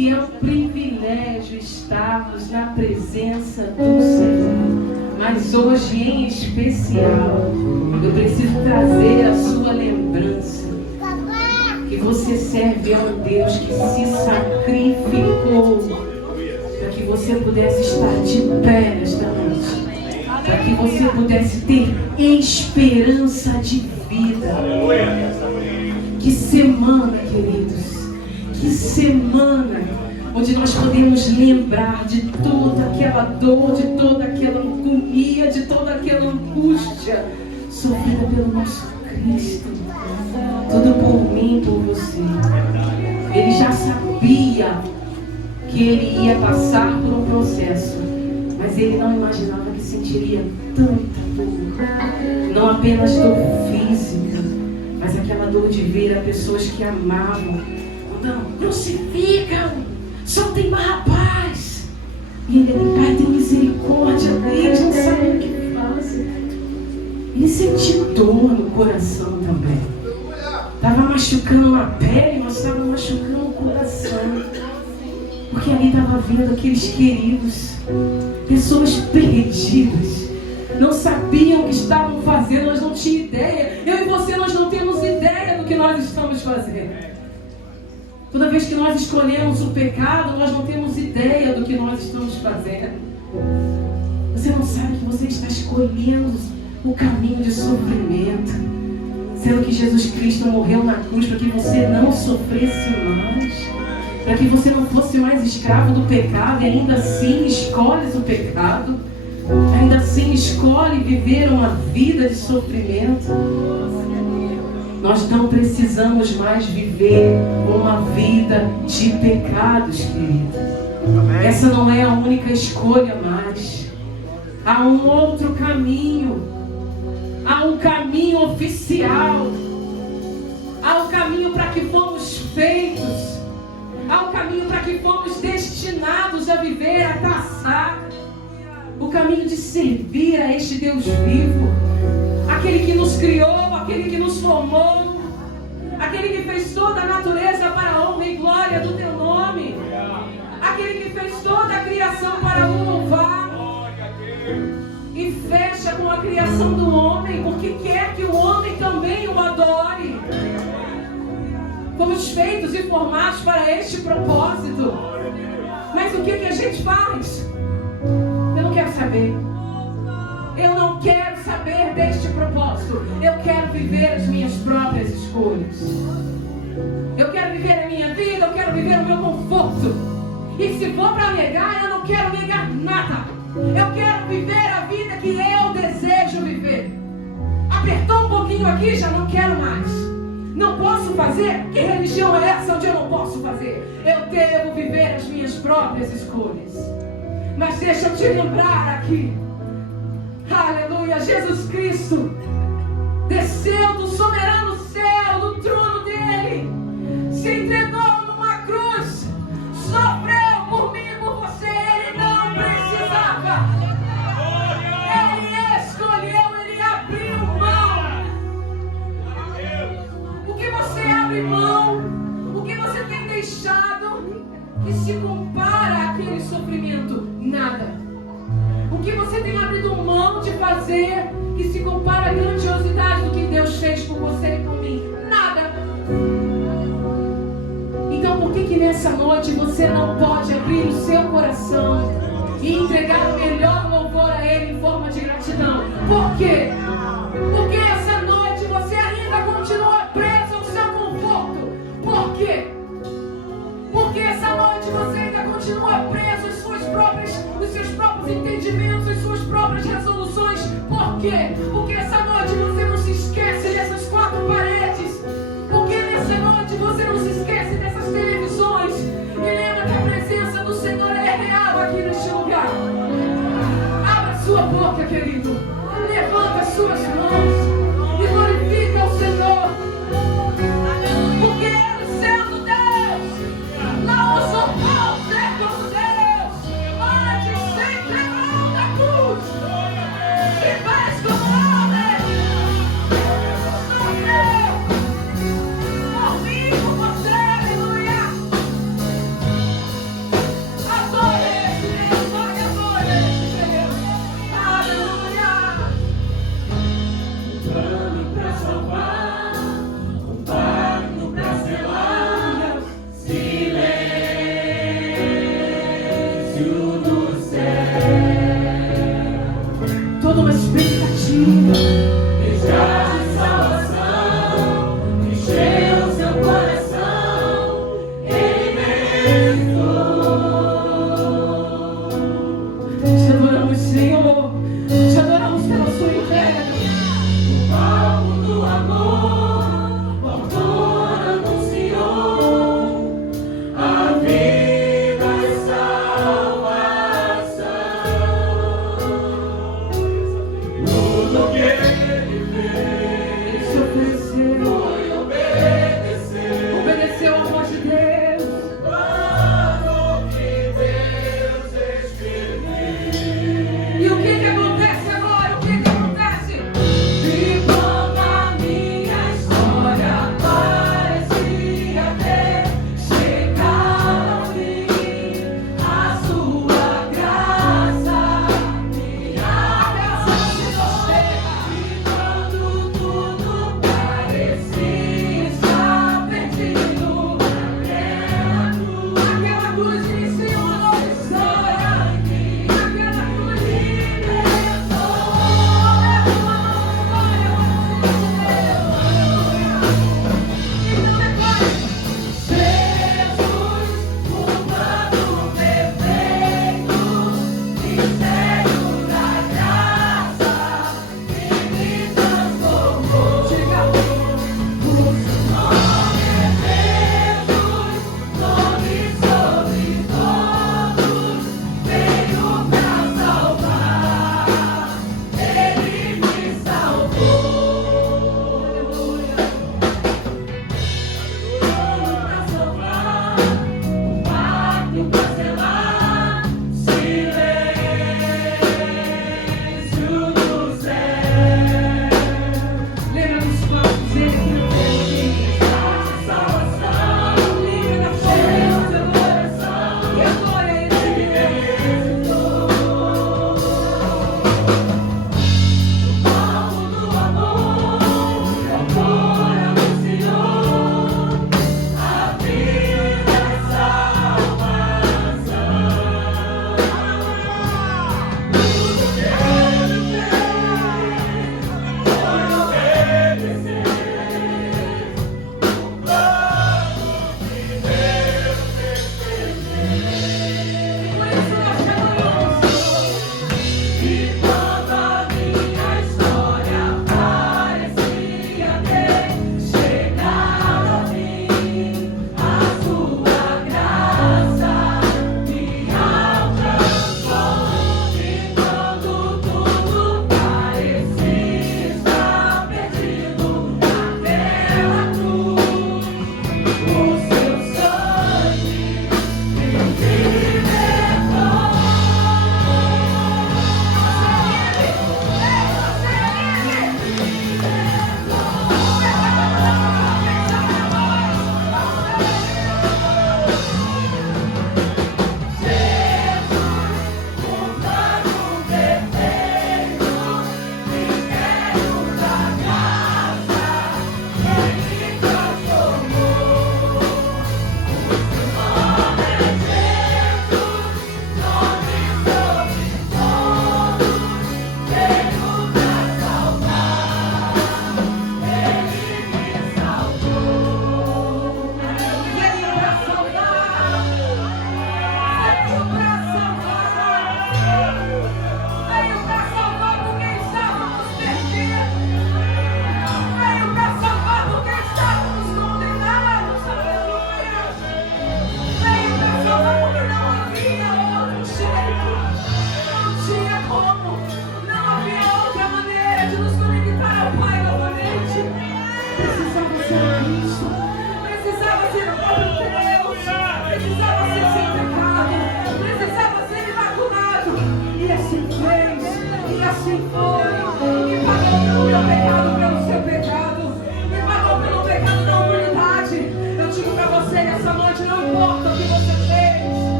que é um privilégio estarmos na presença do Senhor. Mas hoje, em especial, eu preciso trazer a sua lembrança que você serve a um Deus que se sacrificou para que você pudesse estar de pé nesta noite, para que você pudesse ter esperança de vida. Que semana, queridos, que semana onde nós podemos lembrar de toda aquela dor, de toda aquela agonia, de toda aquela angústia sofrida pelo nosso Cristo. Tudo por mim, por você. Ele já sabia que ele ia passar por um processo, mas ele não imaginava que sentiria tanta dor. Não apenas dor física, mas aquela dor de ver a pessoas que amavam. Não, crucificam, soltem Barrabás. E ele, Pai, tem misericórdia deles, não sabem o que fazem. Ele sentiu dor no coração também. Estava machucando a pele, mas estava machucando o coração. Porque ali estava vendo aqueles queridos, pessoas perdidas, não sabiam o que estavam fazendo, nós não tínhamos ideia. Eu e você, nós não temos ideia do que nós estamos fazendo. Toda vez que nós escolhemos o pecado, nós não temos ideia do que nós estamos fazendo. Você não sabe que você está escolhendo o caminho de sofrimento, sendo que Jesus Cristo morreu na cruz para que você não sofresse mais, para que você não fosse mais escravo do pecado, e ainda assim escolhes o pecado, ainda assim escolhe viver uma vida de sofrimento. Nós não precisamos mais viver uma vida de pecados, querido. Essa não é a única escolha mais. Há um outro caminho. Há um caminho oficial. Há um caminho para que fomos feitos. Há um caminho para que fomos destinados a viver, a traçar. O caminho de servir a este Deus vivo. Aquele que nos criou, aquele que nos formou, aquele que fez toda a natureza para a honra e glória do teu nome, aquele que fez toda a criação para o louvar, e fecha com a criação do homem, porque quer que o homem também o adore. Fomos feitos e formados para este propósito. Mas o que a gente faz? Eu não quero saber. Eu não quero saber deste propósito. Eu quero viver as minhas próprias escolhas. Eu quero viver a minha vida, eu quero viver o meu conforto. E se for para negar, eu não quero negar nada. Eu quero viver a vida que eu desejo viver. Apertou um pouquinho aqui, já não quero mais. Não posso fazer? Que religião é essa onde eu não posso fazer? Eu devo viver as minhas próprias escolhas. Mas deixa eu te lembrar aqui. Aleluia, Jesus Cristo desceu do soberano céu, do trono dele, se entregou numa cruz, sofreu por mim e por você. Ele não precisava, ele escolheu, ele abriu mão. O que você abre mão, o que você tem deixado, que se compara àquele sofrimento? Nada. O que você tem abrido mão de fazer que se compara à grandiosidade do que Deus fez por você e por mim? Nada. Então por que nessa noite você não pode abrir o seu coração e entregar o melhor louvor a Ele em forma de gratidão? Por quê? Porque essa noite você ainda continua preso ao seu conforto. Por quê? Porque essa noite você ainda continua preso às suas próprias, os seus próprios entendimentos, as suas próprias resoluções. Por quê? Porque essa noite você não se esquece dessas quatro paredes. Porque nessa noite você não se esquece dessas televisões. E lembra que a presença do Senhor é real aqui neste lugar. Abra sua boca, querido. Levanta as suas mãos e glorifica o Senhor. Porque Ele, sendo Deus, não usurpou ser como Deus. Antes se entregou na cruz e fez como homem. Sofreu. Te adoramos, Senhor. Te adoramos pela sua entrega. O palco do amor, o autor anunciou a vida e salvação. Tudo que ele fez, Ele se ofereceu. foi obedecer. Obedeceu ao amor de Deus. Oh,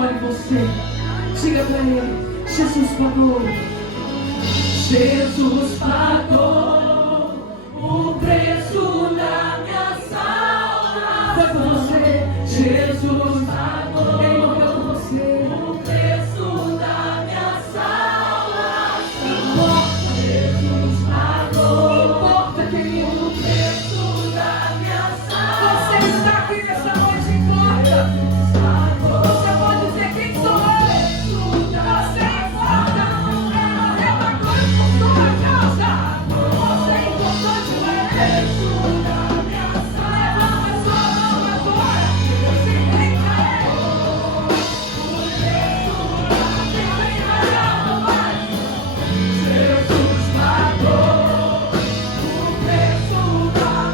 escolhe você. Diga para Ele: Jesus pagou. Jesus pagou o preço da minha salvação. Foi por você. Jesus pagou. Ele morreu por você. O preço da minha salvação. Jesus pagou. Importa, querido. O preço da minha salvação. Você está aqui nessa noite, importa. Você pode dizer: quem sou eu? Você importa. Ele morreu na cruz por sua causa. Você é importante para Ele. Levanta a sua mão agora. Se rende a Ele. Jesus pagou o preço da minha salvação. Jesus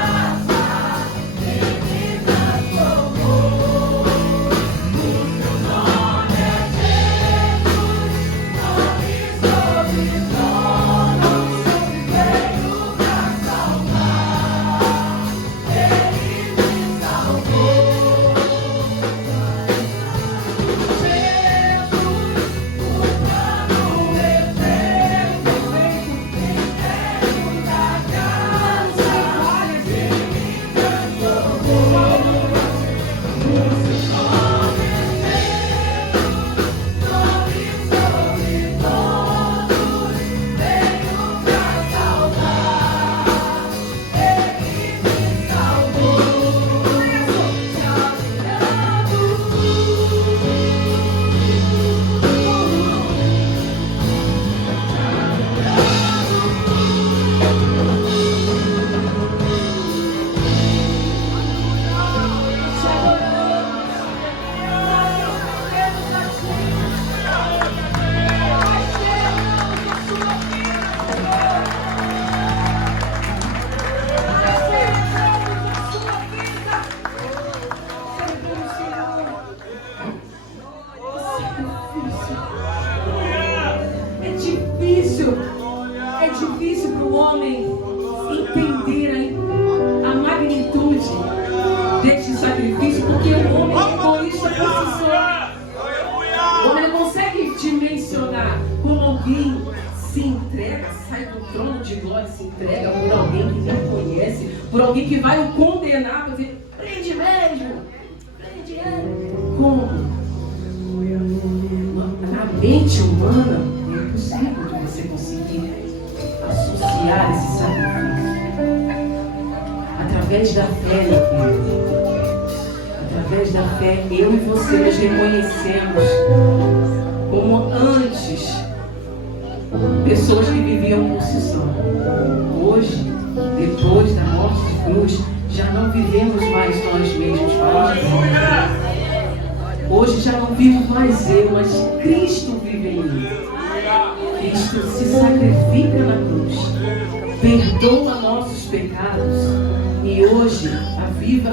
pagou. É difícil para o homem entender a magnitude deste sacrifício, porque o homem é egoísta por si só. O homem não consegue dimensionar como alguém se entrega, sai do trono de glória, se entrega por alguém que não conhece, por alguém que vai o condenar, para dizer: prende mesmo, prende ele. Como? Na mente humana é impossível de você conseguir associar esse sacrifício. Através da fé, meu filho, através da fé, eu e você nos reconhecemos como antes pessoas que viviam por si só. Hoje, depois da morte de cruz, já não vivemos mais nós mesmos para Jesus. Hoje já não vivo mais eu, mas Cristo vive em mim. Cristo se sacrifica na cruz, perdoa nossos pecados, e hoje a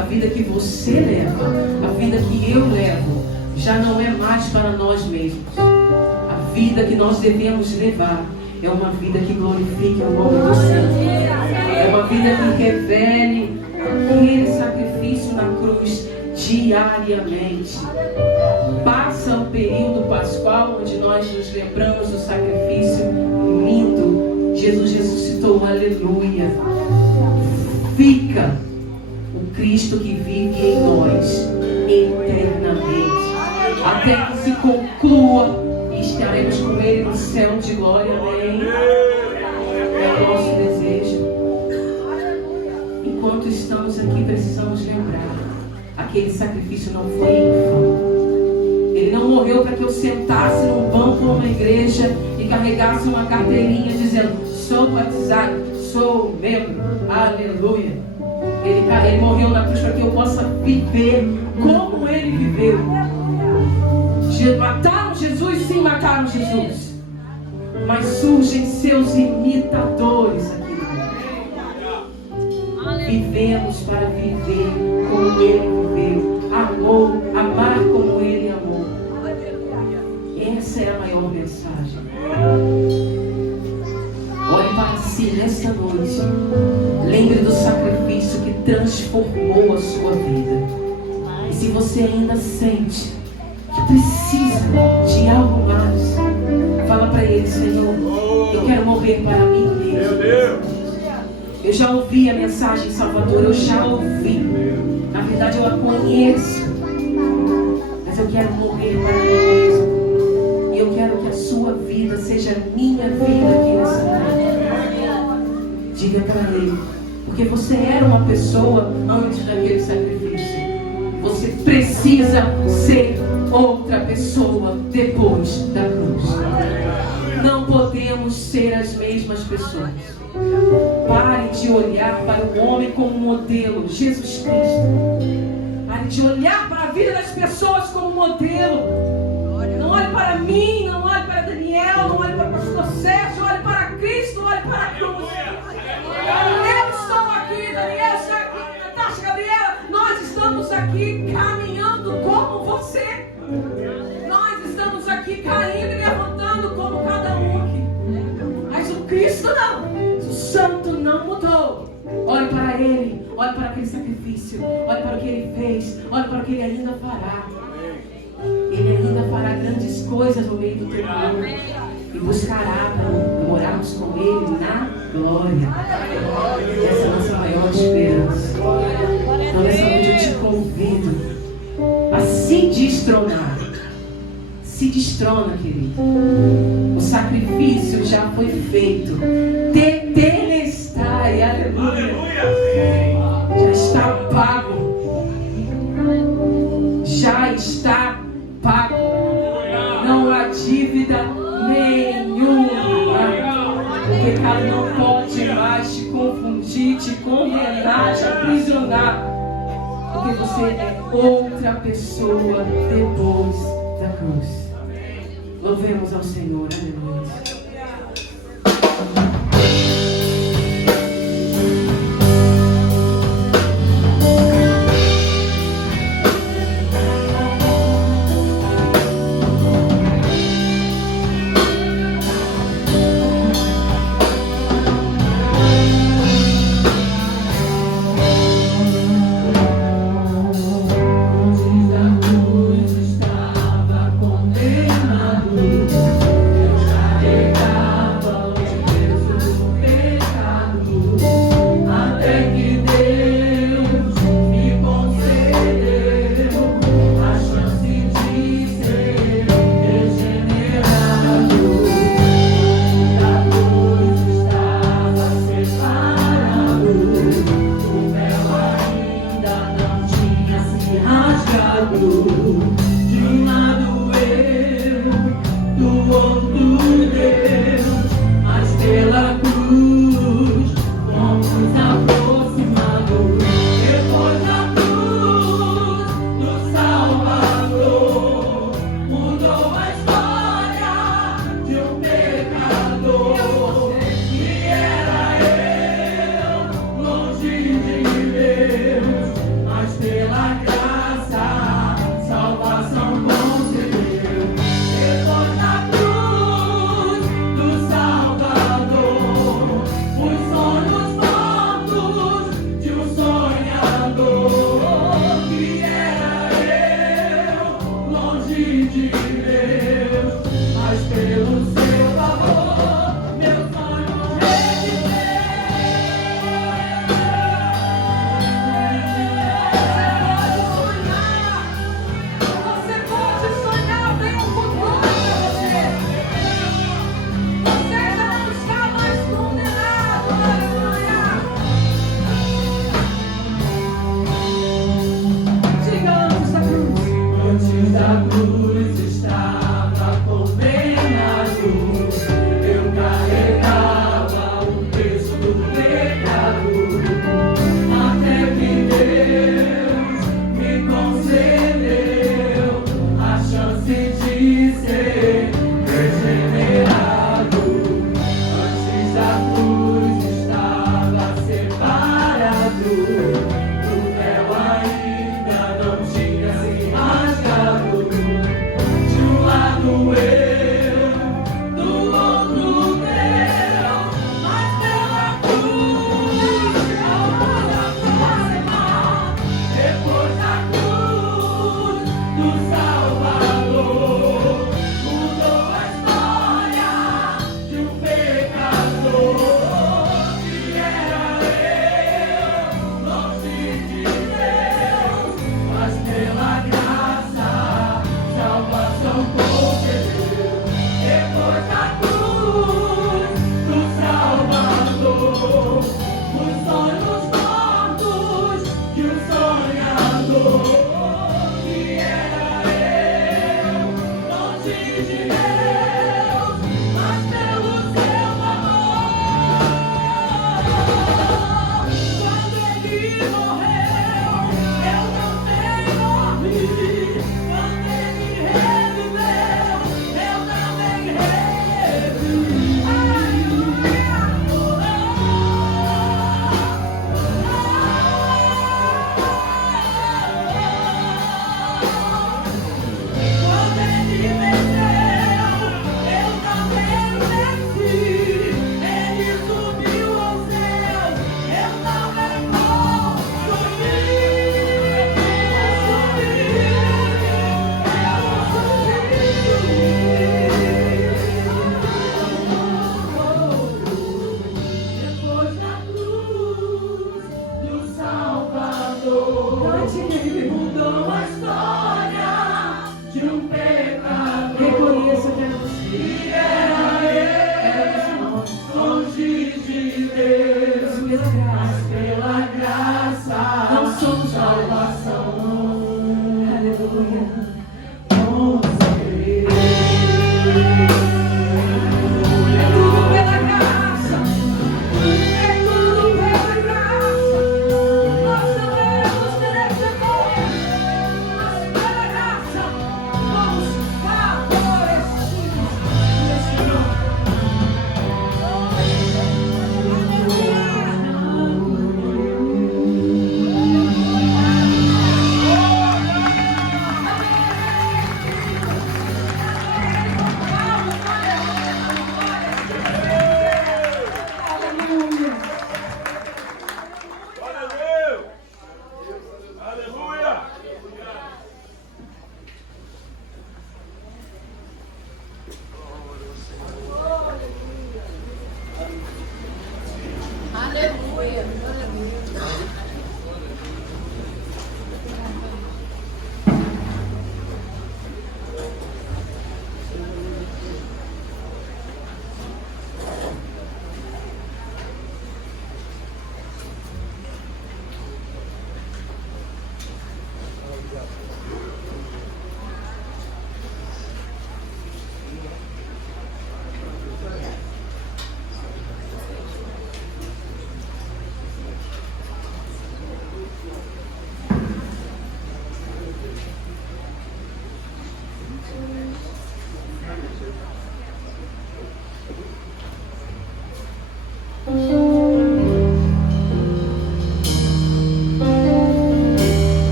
vida que você leva, a vida que eu levo, já não é mais para nós mesmos. A vida que nós devemos levar é uma vida que glorifique o nome do Senhor. É uma vida que revele aquele sacrifício na cruz diariamente. Passa o período pascual, onde nós nos lembramos do sacrifício lindo. Jesus ressuscitou, aleluia. Fica o Cristo que vive em nós eternamente, até que se conclua e estaremos com Ele no céu de glória. Amém? É o nosso desejo. Enquanto estamos aqui, precisamos lembrar: aquele sacrifício não foi em vão. Ele não morreu para que eu sentasse num banco ou numa igreja e carregasse uma carteirinha dizendo: sou batizado, sou membro, aleluia. Ele morreu na cruz para que eu possa viver como Ele viveu. Mataram Jesus? Sim, mataram Jesus. Mas surgem seus imitadores aqui no mundo. Vivemos para viver como Ele viveu. Amém. amou, amar como Ele amou. Essa é a maior mensagem. Olhe para si nesta noite. Lembre do sacrifício que transformou a sua vida. E se você ainda sente que precisa de algo mais, fala para Ele: Senhor, eu quero morrer para mim mesmo. Eu já ouvi a mensagem Salvador, eu já ouvi. Na verdade eu a conheço. Mas eu quero morrer para mim mesmo. E eu quero que a sua vida seja minha vida aqui nessa terra. Diga para Ele. Porque você era uma pessoa antes daquele sacrifício. Você precisa ser outra pessoa depois da cruz. Não podemos ser as mesmas pessoas. Pare de olhar para o homem como modelo, Jesus Cristo. Pare de olhar para a vida das pessoas como modelo. Não olhe para mim, não olhe para Daniel, não olhe para o pastor Sérgio, olhe para Cristo, olhe para a cruz. Eu estou aqui, Daniel está aqui, Natasha, Gabriela, nós estamos aqui caminhando como você. Nós estamos aqui caindo e levantando como cada um aqui. Mas o Cristo não. O Santo não mudou. Olhe para Ele. Olhe para aquele sacrifício. Olhe para o que Ele fez. Olhe para o que Ele ainda fará. Ele ainda fará grandes coisas no meio do teu povo. E buscará para morarmos com Ele na glória. Essa é a nossa maior esperança. Então nessa noite eu te convido a se destronar. Se destrona, querido. O sacrifício já foi feito. Tetelestai, aleluia. Já está pago. Já está pago. Não há dívida nenhuma. O pecado não pode mais te confundir, te condenar, te aprisionar. Porque você é outra pessoa depois da cruz. Louvemos ao Senhor, aleluia. Estava condenado.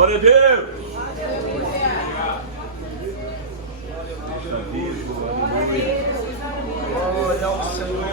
Glória a Deus! Glória ao Senhor!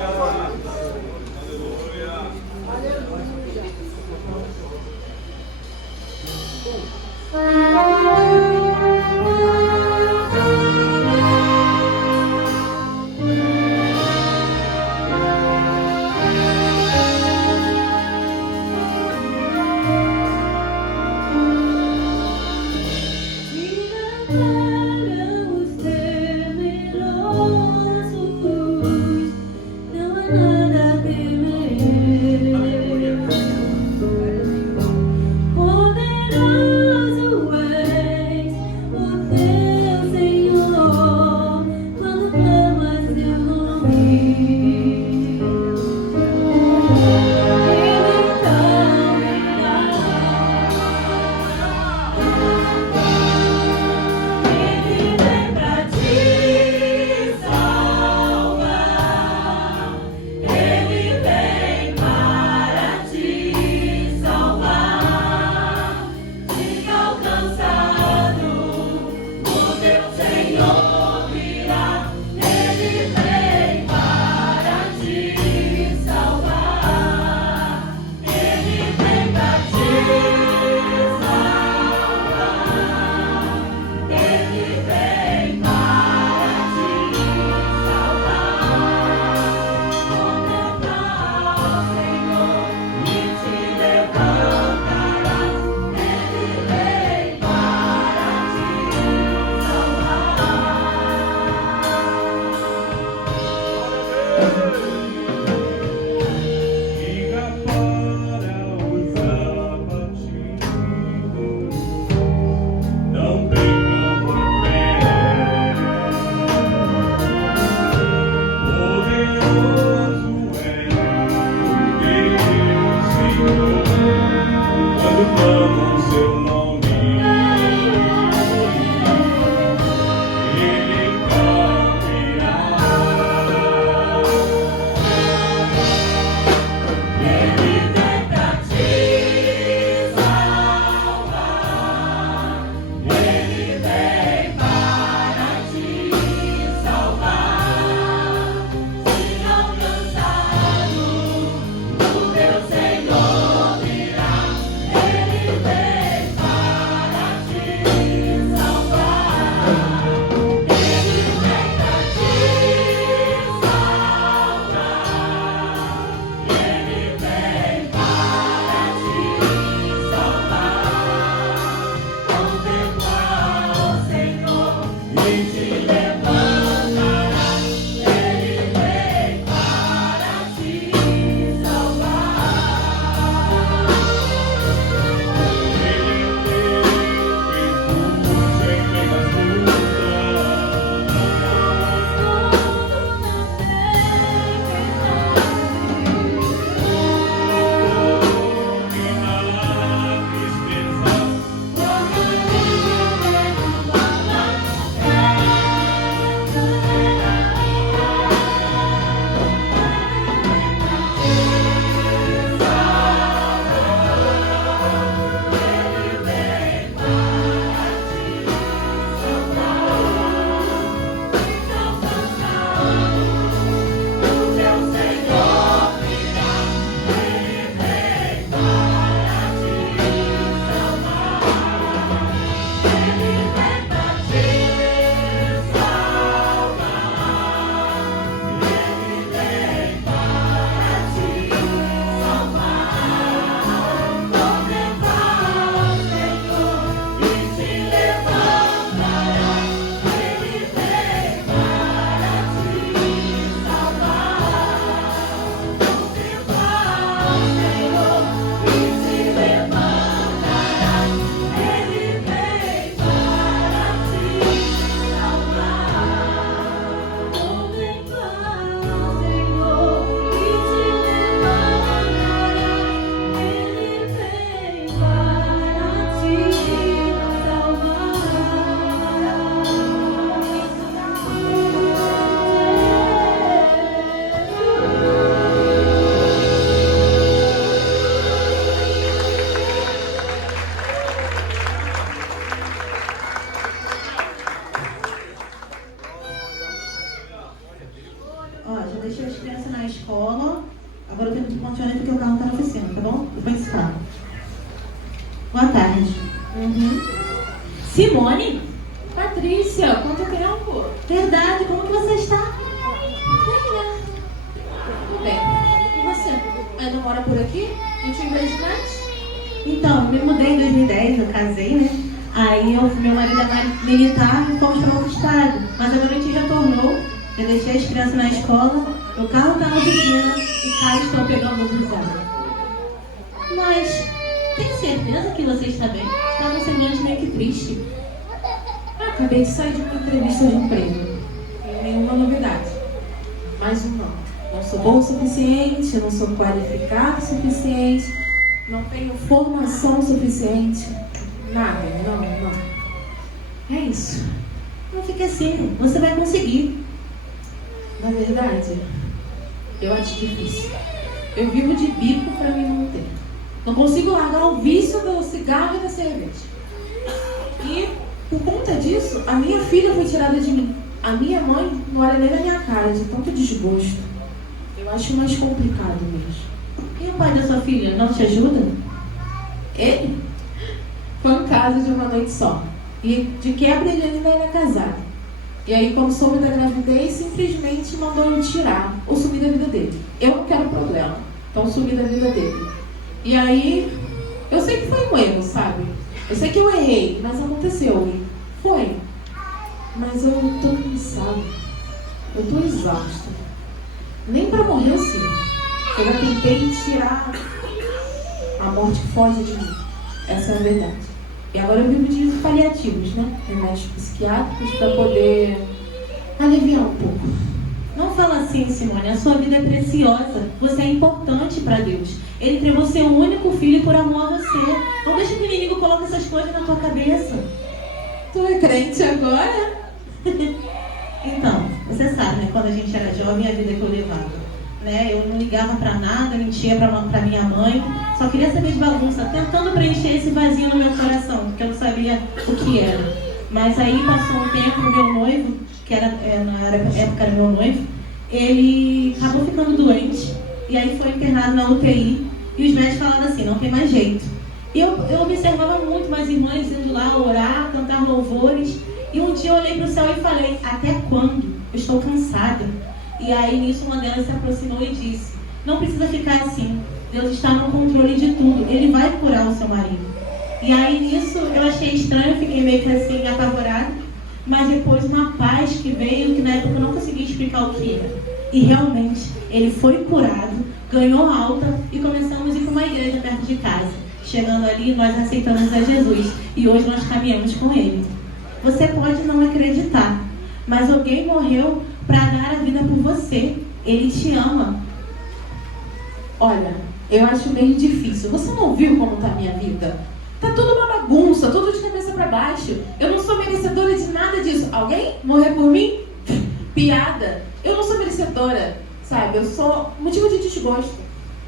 deixei as crianças na escola. Agora eu tenho que continuar porque o carro está na oficina, tá bom? Depois se fala. Boa tarde. Simone? Patrícia, quanto tempo? Verdade, como que você está? Tudo bem. E você? Ainda mora por aqui? Não te vejo mais? Então, me mudei em 2010, eu casei, né? Aí meu marido é militar e fomos para outro estado. Mas agora a gente retornou, eu deixei as crianças na escola, o carro está na oficina e cá estou pegando o cruzado. Mas, tem certeza que você está bem? Está com um semblante meio que triste. Acabei de sair de uma entrevista de emprego. Nenhuma novidade. Mais um não. Não sou bom o suficiente, não sou qualificado o suficiente, não tenho formação suficiente. Nada, não. É isso. Não fique assim, você vai conseguir. Na verdade, eu acho difícil. Eu vivo de bico para me manter. Não consigo largar o vício do cigarro e da cerveja. E, por conta disso, a minha filha foi tirada de mim. A minha mãe não olha nem na minha cara de tanto desgosto. Eu acho mais complicado mesmo. E o pai da sua filha não te ajuda? Ele foi um caso de uma noite só. E de quebra ele ainda era casado. E aí, quando soube da gravidez, simplesmente mandou eu tirar ou sumir da vida dele. Eu não quero problema, então sumi da vida dele. E aí, eu sei que foi um erro, sabe? Eu sei que eu errei, mas aconteceu. E foi. Mas eu tô cansada. Eu tô exausta. Nem pra morrer assim. Eu já tentei tirar a morte que foge de mim. Essa é a verdade. E agora eu vivo de paliativos, né? Remédios psiquiátricos para poder aliviar um pouco. Não fala assim, Simone. A sua vida é preciosa. Você é importante para Deus. Ele entregou seu único filho por amor a você. Não deixa que o inimigo coloque essas coisas na tua cabeça. Tu é crente agora? Então, você sabe, né? Quando a gente era jovem, a vida que eu levava. Né? Eu não ligava pra nada, mentia pra minha mãe. Só queria saber de bagunça, tentando preencher esse vazio no meu coração, porque eu não sabia o que era. Mas aí passou um tempo, o meu noivo, que era, na época era meu noivo, ele acabou ficando doente. E aí foi internado na UTI. E os médicos falaram assim, não tem mais jeito. E eu observava muito mais irmãs indo lá orar, cantar louvores. E um dia eu olhei para o céu e falei, até quando? Eu estou cansada. E aí nisso uma delas se aproximou e disse, não precisa ficar assim. Deus está no controle de tudo. Ele vai curar o seu marido. E aí nisso eu achei estranho, fiquei meio que assim apavorada. Mas depois uma paz que veio, que na época eu não conseguia explicar o que era. E realmente ele foi curado, ganhou alta e começamos a ir para uma igreja perto de casa. Chegando ali, nós aceitamos a Jesus e hoje nós caminhamos com ele. Você pode não acreditar, mas alguém morreu para dar a vida por você. Ele te ama. Olha, eu acho meio difícil. Você não viu como tá a minha vida? Tá tudo uma bagunça, tudo de cabeça para baixo. Eu não sou merecedora de nada disso. Alguém morrer por mim? Piada. Eu não sou merecedora, sabe? Eu sou motivo de desgosto.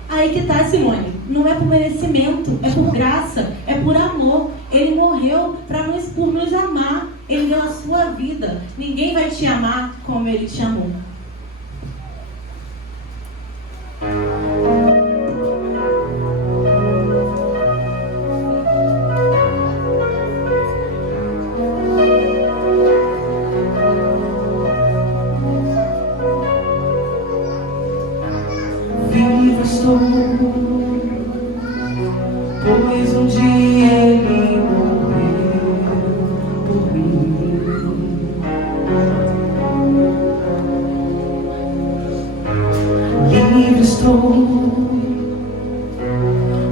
Aí que tá, Simone. Não é por merecimento, é por graça, é por amor. Ele morreu por nos amar. Ele deu a sua vida. Ninguém vai te amar como ele te amou. Vivo estou, pois um dia ele morreu por mim. Livre estou,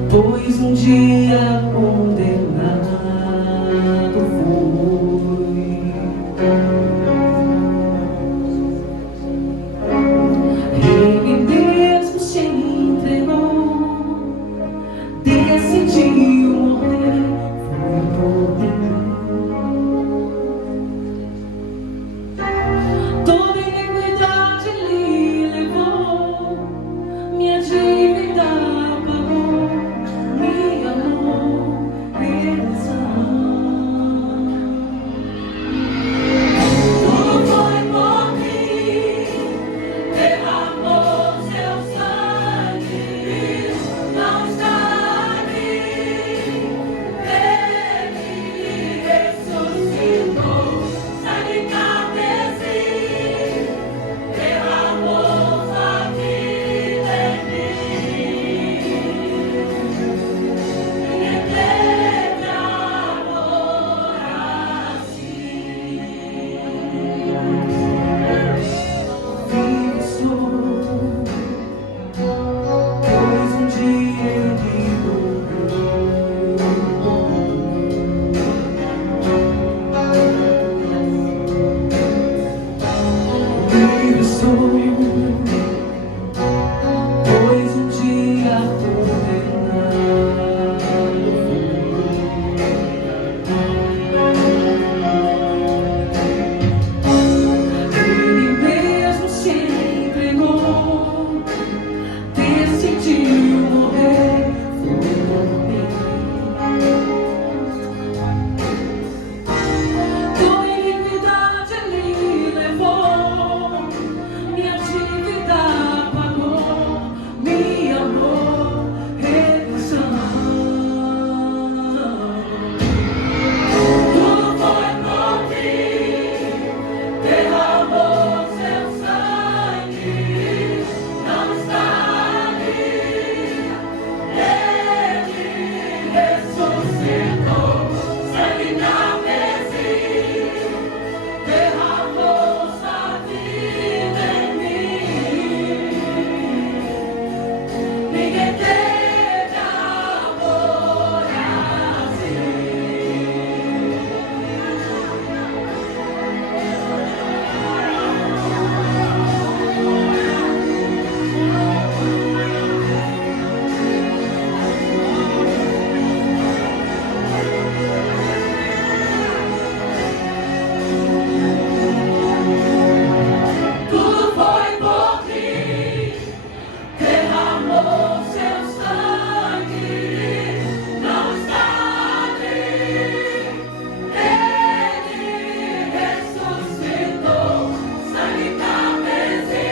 pois um dia condenado fui. Ele mesmo se entregou, decidiu morrer, foi por mim. Toda iniquidade ele levou, minha dívida pagou, me amou, me ama. Vivo sou, pois um dia ele morreu. Vivo sou, pois um dia Ele mesmo se entregou, decidiu morrer, foi por mim. Tua iniquidade ele levou, minha dívida pagou, me amou, redenção. Tudo foi por mim, derramou seu sangue, não está ali. Ele ressuscitou, sangue na mesa, derramou sua vida em mim. Ninguém teve amor assim. Tudo foi por mim, derramou seu sangue, não está ali. Ele ressuscitou, sangue na mesa,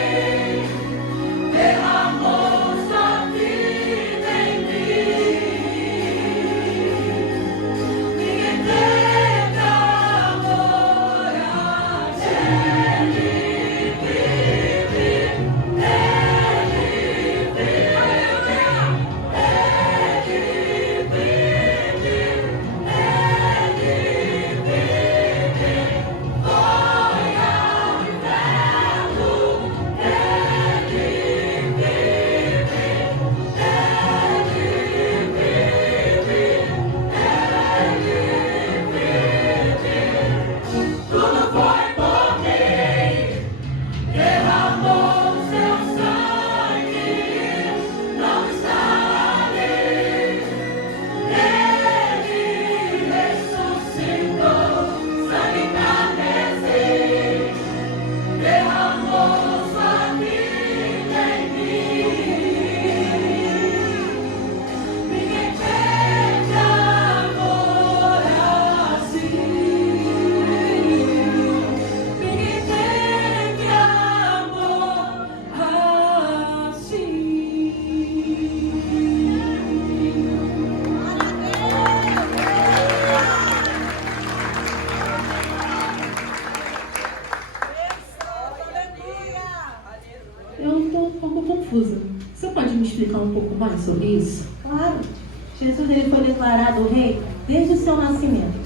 derramou sua vida em mim. Ninguém teve amor assim. Tudo foi por mim, derramou seu sangue, não está ali. Ele ressuscitou, sangue na mesa, derramou sua vida em mim. Ninguém teve amor assim. Ninguém teve amor assim. Eu estou um pouco confusa. Você pode me explicar um pouco mais sobre isso? Claro. Jesus ele foi declarado rei desde o seu nascimento.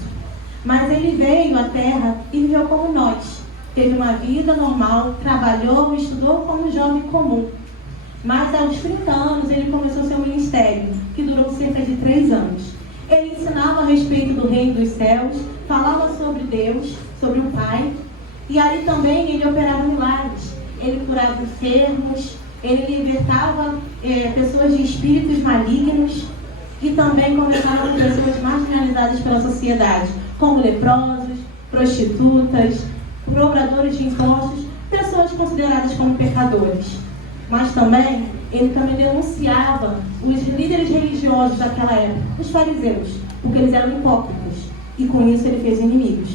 Mas ele veio à terra e viveu como nós. Teve uma vida normal, trabalhou, estudou como um jovem comum. Mas aos 30 anos ele começou seu ministério, que durou cerca de 3 anos. Ele ensinava a respeito do reino dos céus, falava sobre Deus, sobre o Pai. E aí também ele operava milagres. Ele curava enfermos, ele libertava pessoas de espíritos malignos e também conversava com pessoas marginalizadas pela sociedade, como leprosos, prostitutas, cobradores de impostos, pessoas consideradas como pecadores. Mas também, ele também denunciava os líderes religiosos daquela época, os fariseus, porque eles eram hipócritas. E com isso ele fez inimigos.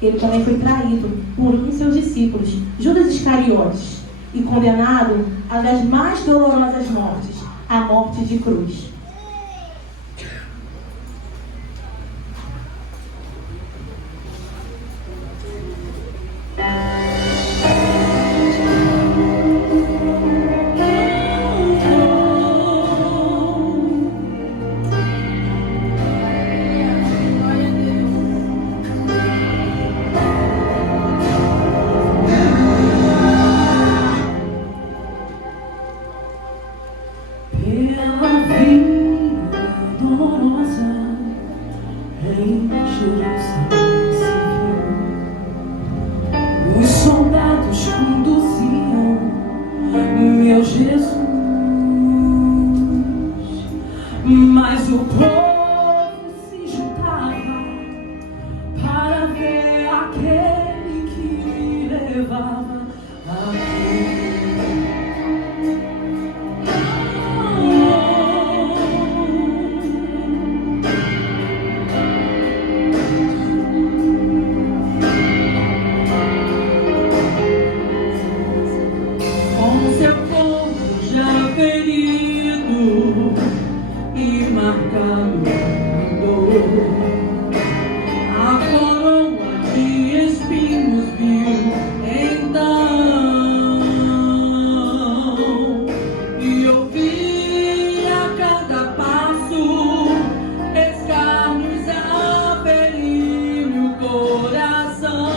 Ele também foi traído por um de seus discípulos, Judas Iscariotes, e condenado a das mais dolorosas mortes, a morte de cruz. conduziam, meu Jesus. Mas o povo se juntava para ver aquele que levava a com seu povo já ferido e marcado dor, a coroa de espinhos viu então, e ouvi a cada passo escarnos a ferir o coração.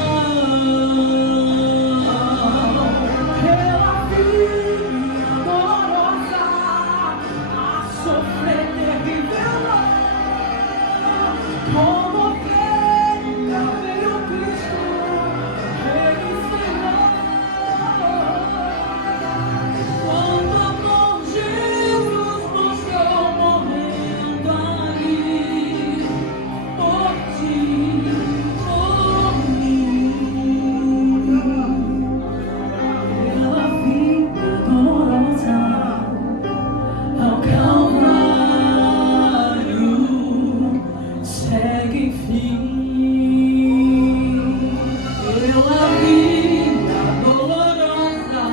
Pela filha dolorosa a sofrer terrível dor, como ovelha veio Cristo, Ele Senhor. Quando amor Jesus mostrou morrendo ali, por ti, por mim. Pela vida dolorosa ao Calvário segue enfim. Pela vida dolorosa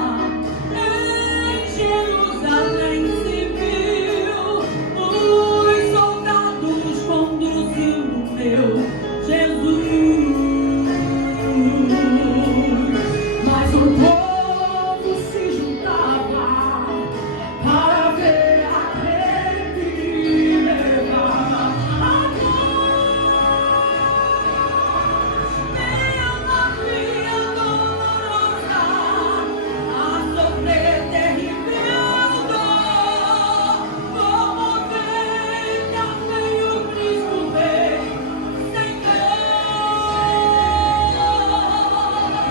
em Jerusalém se viu os soldados conduzindo meu Jesus. Mas o povo se juntava para ver aquele que levava a minha filha dolorosa a sofrer terrível dor, como ovelha veio Cristo veio, Senhor.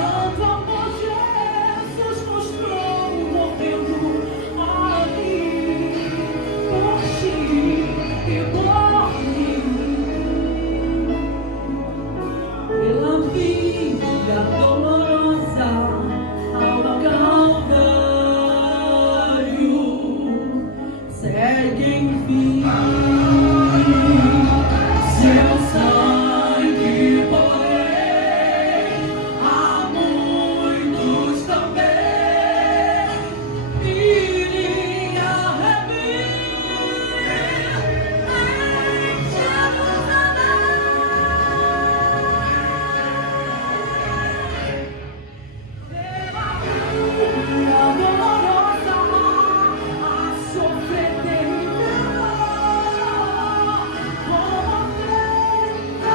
Tanto amor Jesus mostrou morrendo ali, por ti e por mim. Pela vida dolorosa ao Calvário segue enfim. Seu sangue, porém, a muitos também iria remir em Jerusalém. Pela filha dolorosa a sofrer terrível dor, como ovelha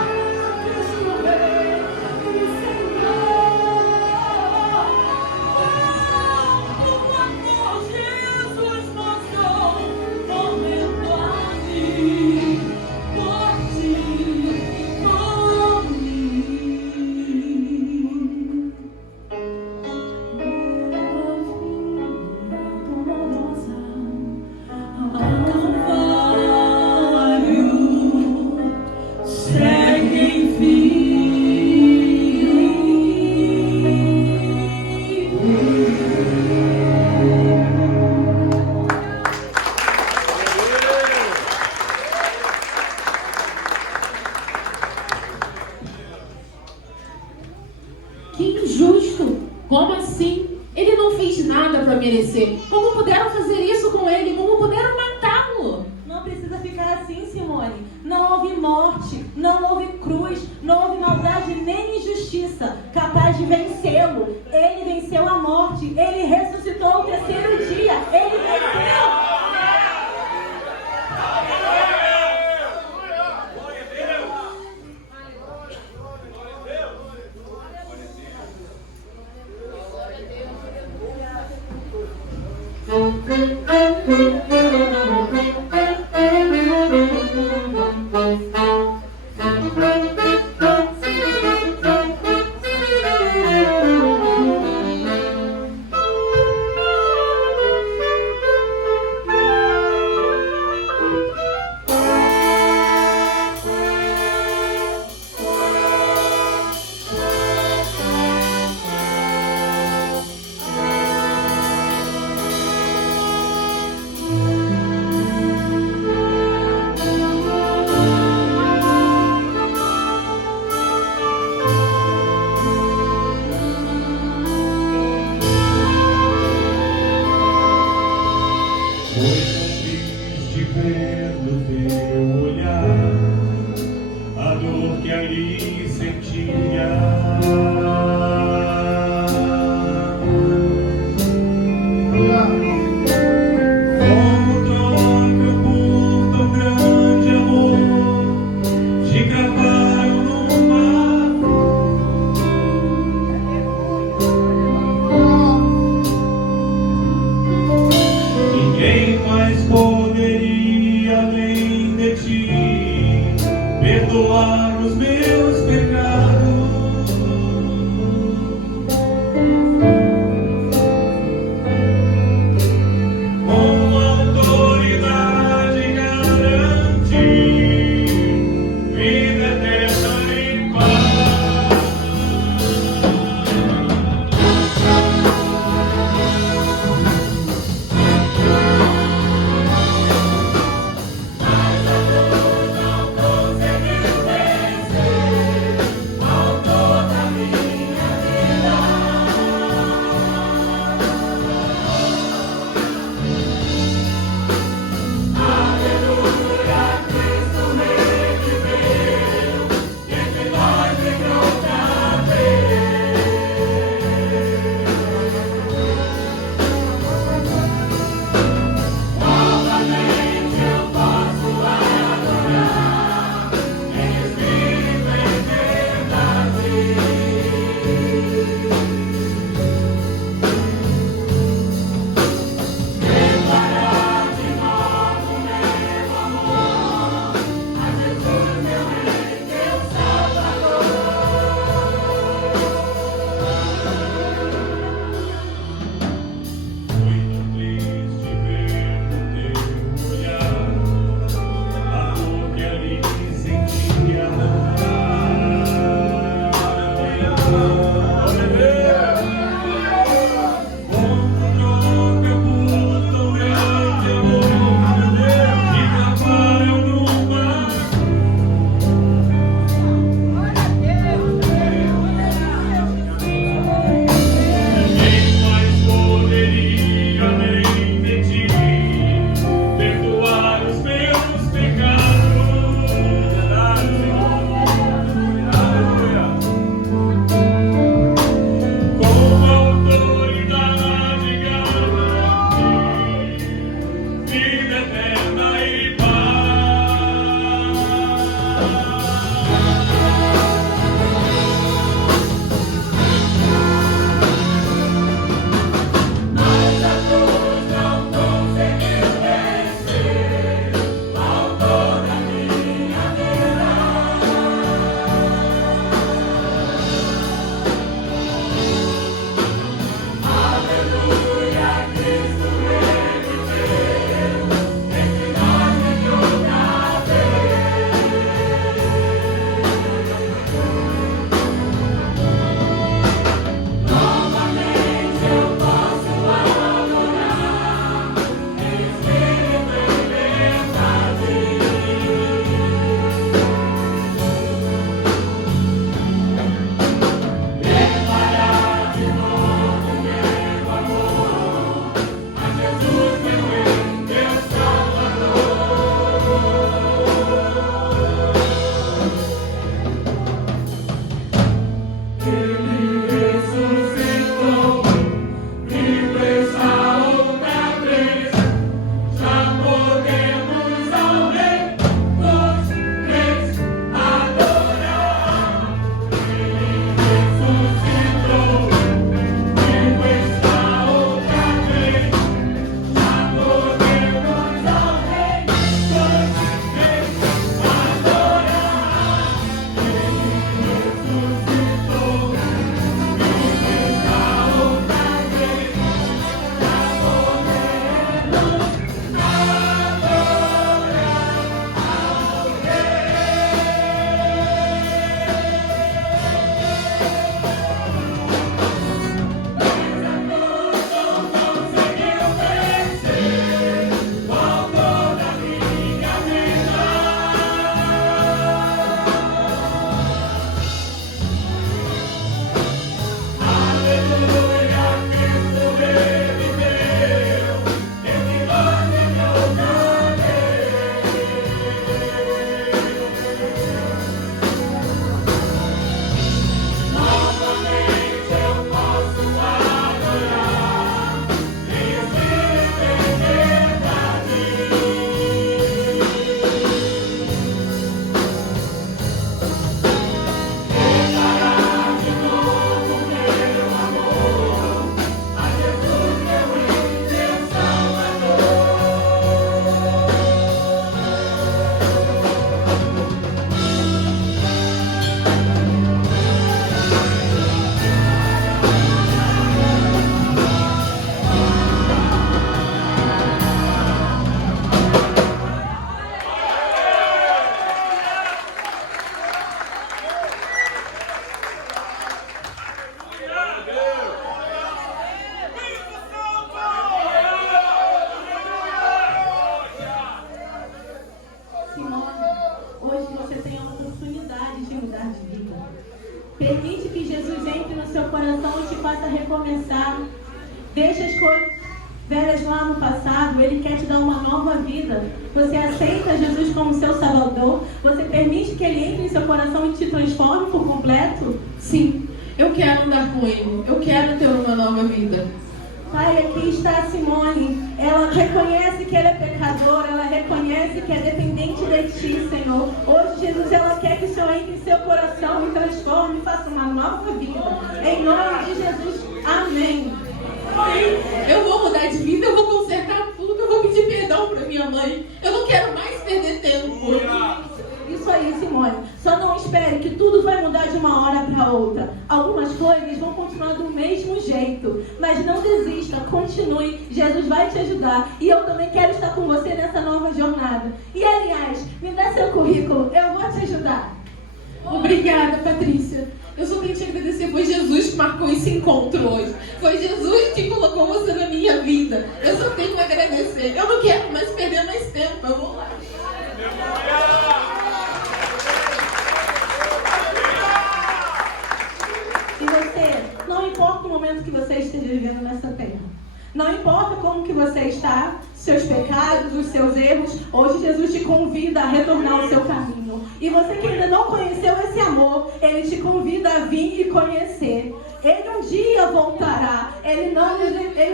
veio Cristo Rei e Senhor. Quanto amor Jesus mostrou morrendo ali, por ti, por mim. Calvário segue enfim. Que injusto! Como assim? Ele não fez nada para merecer. Como puderam fazer isso com ele? Como puderam matá-lo? Não precisa ficar assim, Simone. Não houve morte, não houve cruz, não houve maldade nem injustiça capaz de vencê-lo. Ele venceu a morte, ele ressuscitou ao terceiro dia, ele venceu. Permite que Jesus entre no seu coração e te faça recomeçar. Deixa as coisas velhas lá no passado. Ele quer te dar uma nova vida. Você aceita Jesus como seu Salvador? Você permite que Ele entre em seu coração e te transforme por completo? Sim, eu quero andar com Ele. Eu quero ter uma nova vida. Pai, aqui está a Simone. Ela reconhece que ela é pecadora. Ela reconhece que é dependente de Ti, Senhor. Hoje, Jesus, ela quer que o Senhor entre em seu coração e transforme e faça uma nova vida. Em nome de Jesus. Amém. Eu vou mudar de vida, eu vou consertar tudo, eu vou pedir perdão para minha mãe. Eu não quero mais perder tempo. Isso aí, Simone. Só não espere que tudo vai mudar de uma hora para outra. Algumas coisas vão continuar do mesmo jeito. Mas não desista, continue. Jesus vai te ajudar. E eu também quero estar com você nessa nova jornada. E aliás, me dá seu currículo, eu vou te ajudar. Obrigada, Patrícia. Eu só tenho que te agradecer. Foi Jesus que marcou esse encontro hoje. Foi Jesus que colocou você na minha vida. Eu só tenho que agradecer. Eu não quero mais perder mais tempo. Eu vou lá. E você, não importa o momento que você esteja vivendo nessa terra. Não importa como que você está, seus pecados, os seus erros. Hoje Jesus te convida a retornar ao seu caminho. E você que ainda não conheceu esse amor, Ele te convida a vir e conhecer. Ele um dia voltará. Ele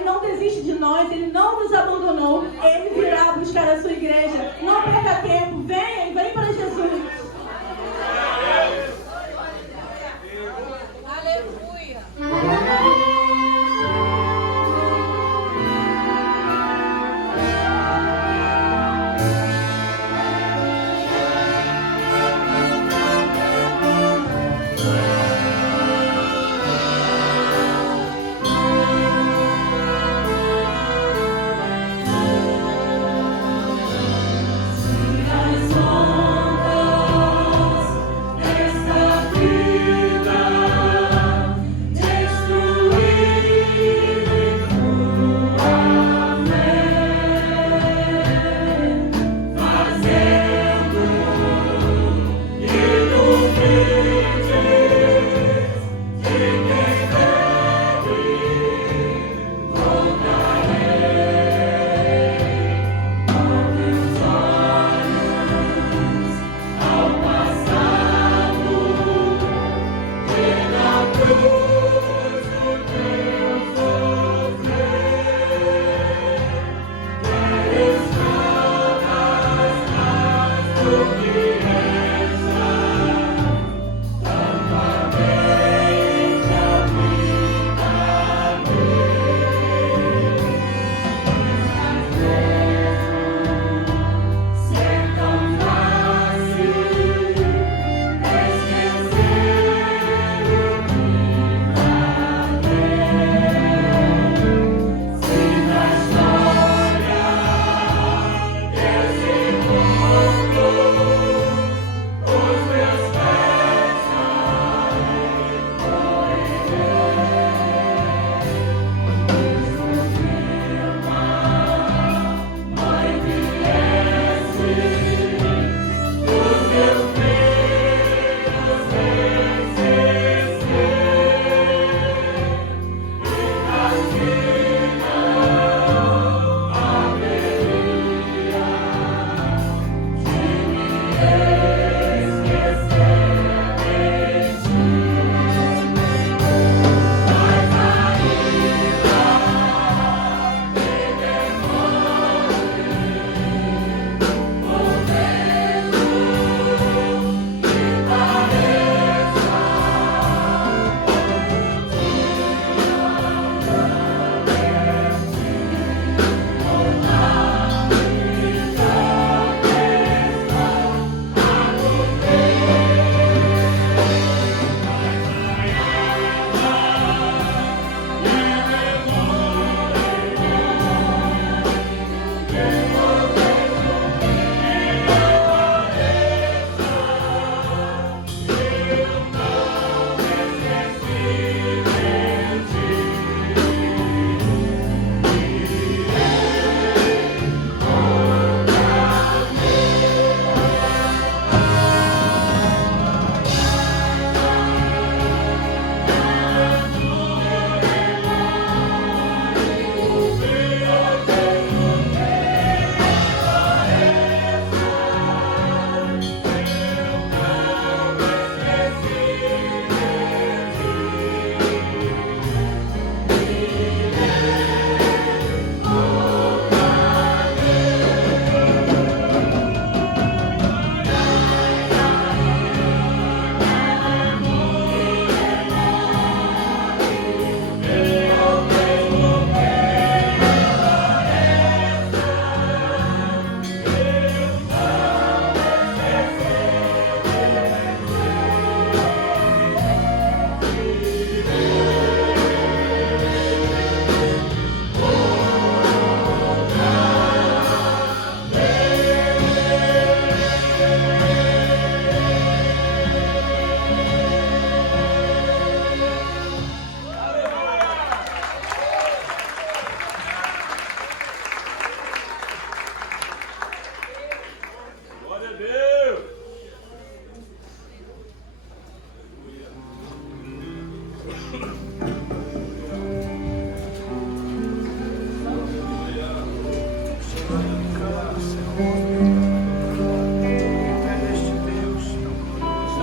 não desiste de nós. Ele não nos abandonou. Ele virá buscar a sua igreja. Não perca tempo. Vem para Jesus. Aleluia. As ondas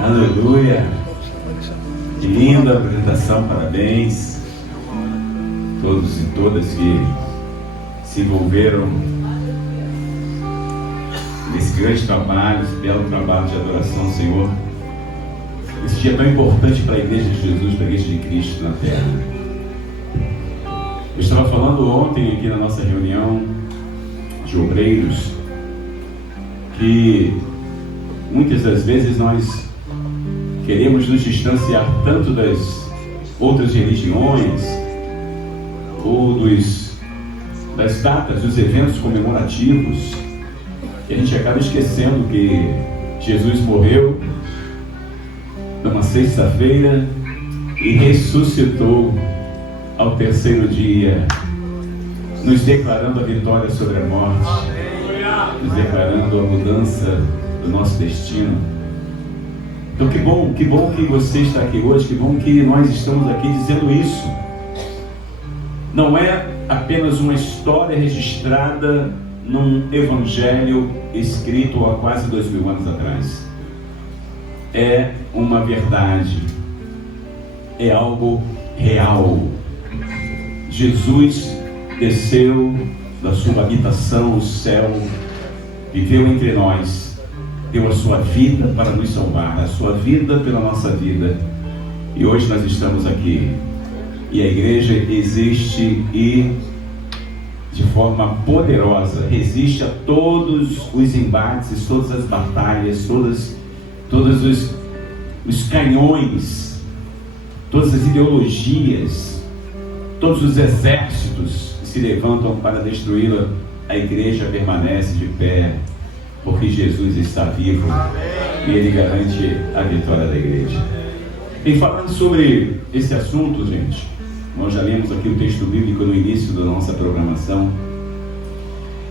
Aleluia! Que linda apresentação, parabéns a todos e todas que se envolveram nesse grande trabalho, esse belo trabalho de adoração ao Senhor. Esse dia é tão importante para a Igreja de Jesus, para a Igreja de Cristo na Terra. Eu estava falando ontem aqui na nossa reunião de obreiros que muitas das vezes nós queremos nos distanciar tanto das outras religiões ou das datas, dos eventos comemorativos, que a gente acaba esquecendo que Jesus morreu numa sexta-feira e ressuscitou ao terceiro dia, nos declarando a vitória sobre a morte, nos declarando a mudança do nosso destino. Então que bom que você está aqui hoje, que bom que nós estamos aqui dizendo isso. Não é apenas uma história registrada num evangelho escrito há quase 2000 anos atrás. É uma verdade. é algo real. Jesus desceu da sua habitação, o céu, viveu entre nós, deu a sua vida para nos salvar, a sua vida pela nossa vida. E hoje nós estamos aqui. E a igreja existe e, de forma poderosa, resiste a todos os embates, todas as batalhas, todos os canhões, todas as ideologias, todos os exércitos que se levantam para destruí-la. A igreja permanece de pé, porque Jesus está vivo. E Ele garante a vitória da igreja. E falando sobre esse assunto, gente, nós já lemos aqui o texto bíblico no início da nossa programação.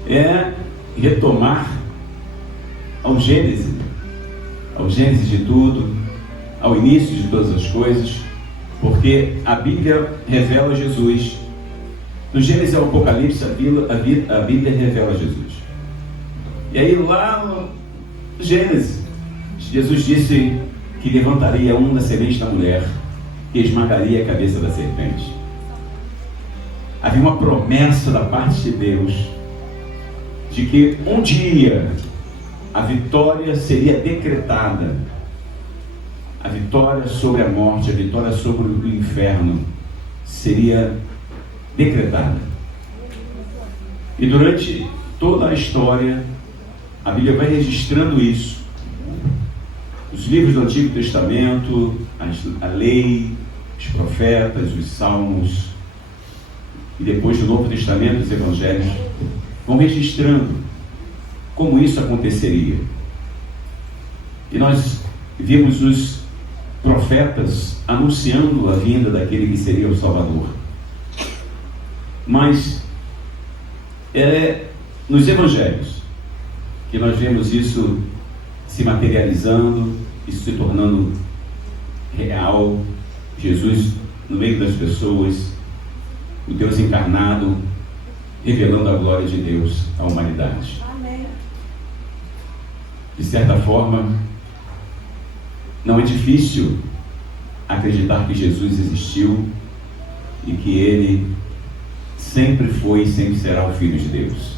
É retomar ao Gênesis de tudo, ao início de todas as coisas, porque a Bíblia revela Jesus. Do Gênesis ao Apocalipse, a Bíblia revela Jesus. E aí lá no Gênesis, Jesus disse que levantaria um da semente da mulher, que esmagaria a cabeça da serpente. Havia uma promessa da parte de Deus de que um dia a vitória seria decretada. A vitória sobre a morte, a vitória sobre o inferno seria decretada. E durante toda a história, a Bíblia vai registrando isso. Os livros do Antigo Testamento, a lei, os profetas, os salmos, e depois do Novo Testamento, os evangelhos, vão registrando como isso aconteceria. E nós vimos os profetas anunciando a vinda daquele que seria o Salvador. Mas é nos evangelhos que nós vemos isso se materializando, isso se tornando real. Jesus no meio das pessoas, o Deus encarnado, revelando a glória de Deus à humanidade. Amém. De certa forma, não é difícil acreditar que Jesus existiu e que Ele sempre foi e sempre será o Filho de Deus.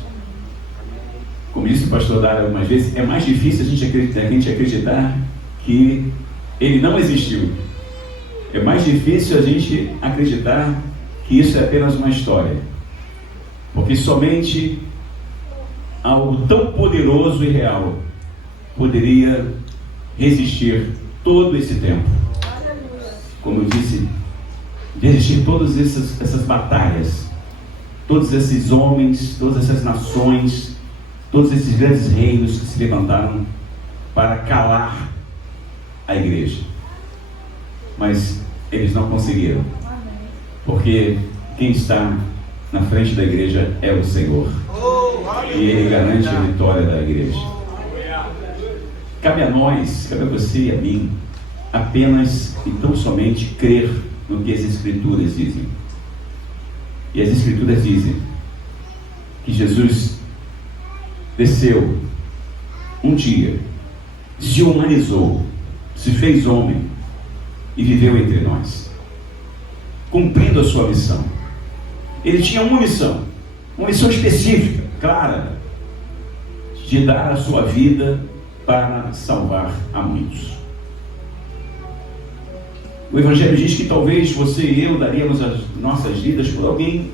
Como disse o pastor Dário algumas vezes, é mais difícil a gente acreditar que Ele não existiu. É mais difícil a gente acreditar que isso é apenas uma história. Porque somente algo tão poderoso e real poderia resistir todo esse tempo. Como eu disse, resistir todas essas batalhas, todos esses homens, todas essas nações, todos esses grandes reinos que se levantaram para calar a igreja. Mas eles não conseguiram, porque quem está na frente da igreja é o Senhor, e Ele garante a vitória da igreja. Cabe a nós, cabe a você e a mim, apenas e tão somente crer no que as Escrituras dizem. E as Escrituras dizem que Jesus desceu um dia, se humanizou, se fez homem e viveu entre nós, cumprindo a sua missão. Ele tinha uma missão específica, clara, de dar a sua vida para salvar a muitos. O Evangelho diz que talvez você e eu daríamos as nossas vidas por alguém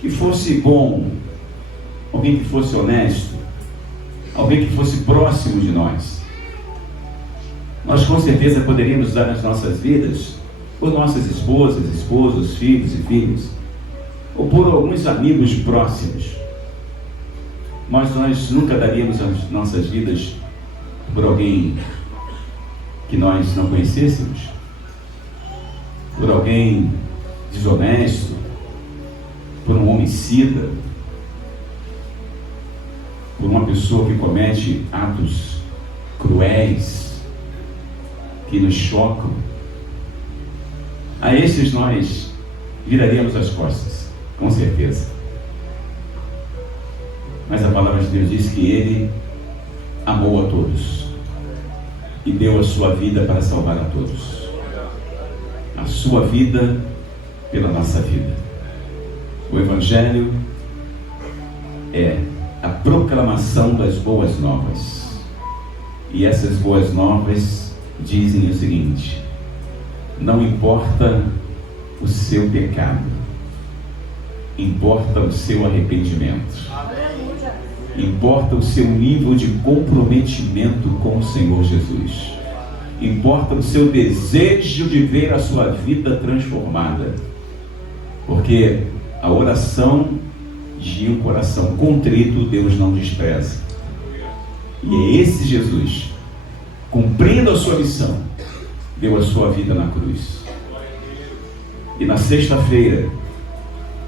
que fosse bom, alguém que fosse honesto, alguém que fosse próximo de nós. Nós com certeza poderíamos dar as nossas vidas por nossas esposas, esposos, filhos e filhas, ou por alguns amigos próximos. Mas nós nunca daríamos as nossas vidas por alguém que nós não conhecêssemos, por alguém desonesto, por um homicida, por uma pessoa que comete atos cruéis, que nos chocam. A esses nós viraríamos as costas, com certeza. Mas a palavra de Deus diz que Ele amou a todos e deu a sua vida para salvar a todos. a sua vida pela nossa vida. O Evangelho é a proclamação das boas novas. E essas boas novas dizem o seguinte: não importa o seu pecado, importa o seu arrependimento. Importa o seu nível de comprometimento com o Senhor Jesus. Importa o seu desejo de ver a sua vida transformada. Porque a oração de um coração contrito Deus não despreza. E é esse Jesus, cumprindo a sua missão, deu a sua vida na cruz. E na sexta-feira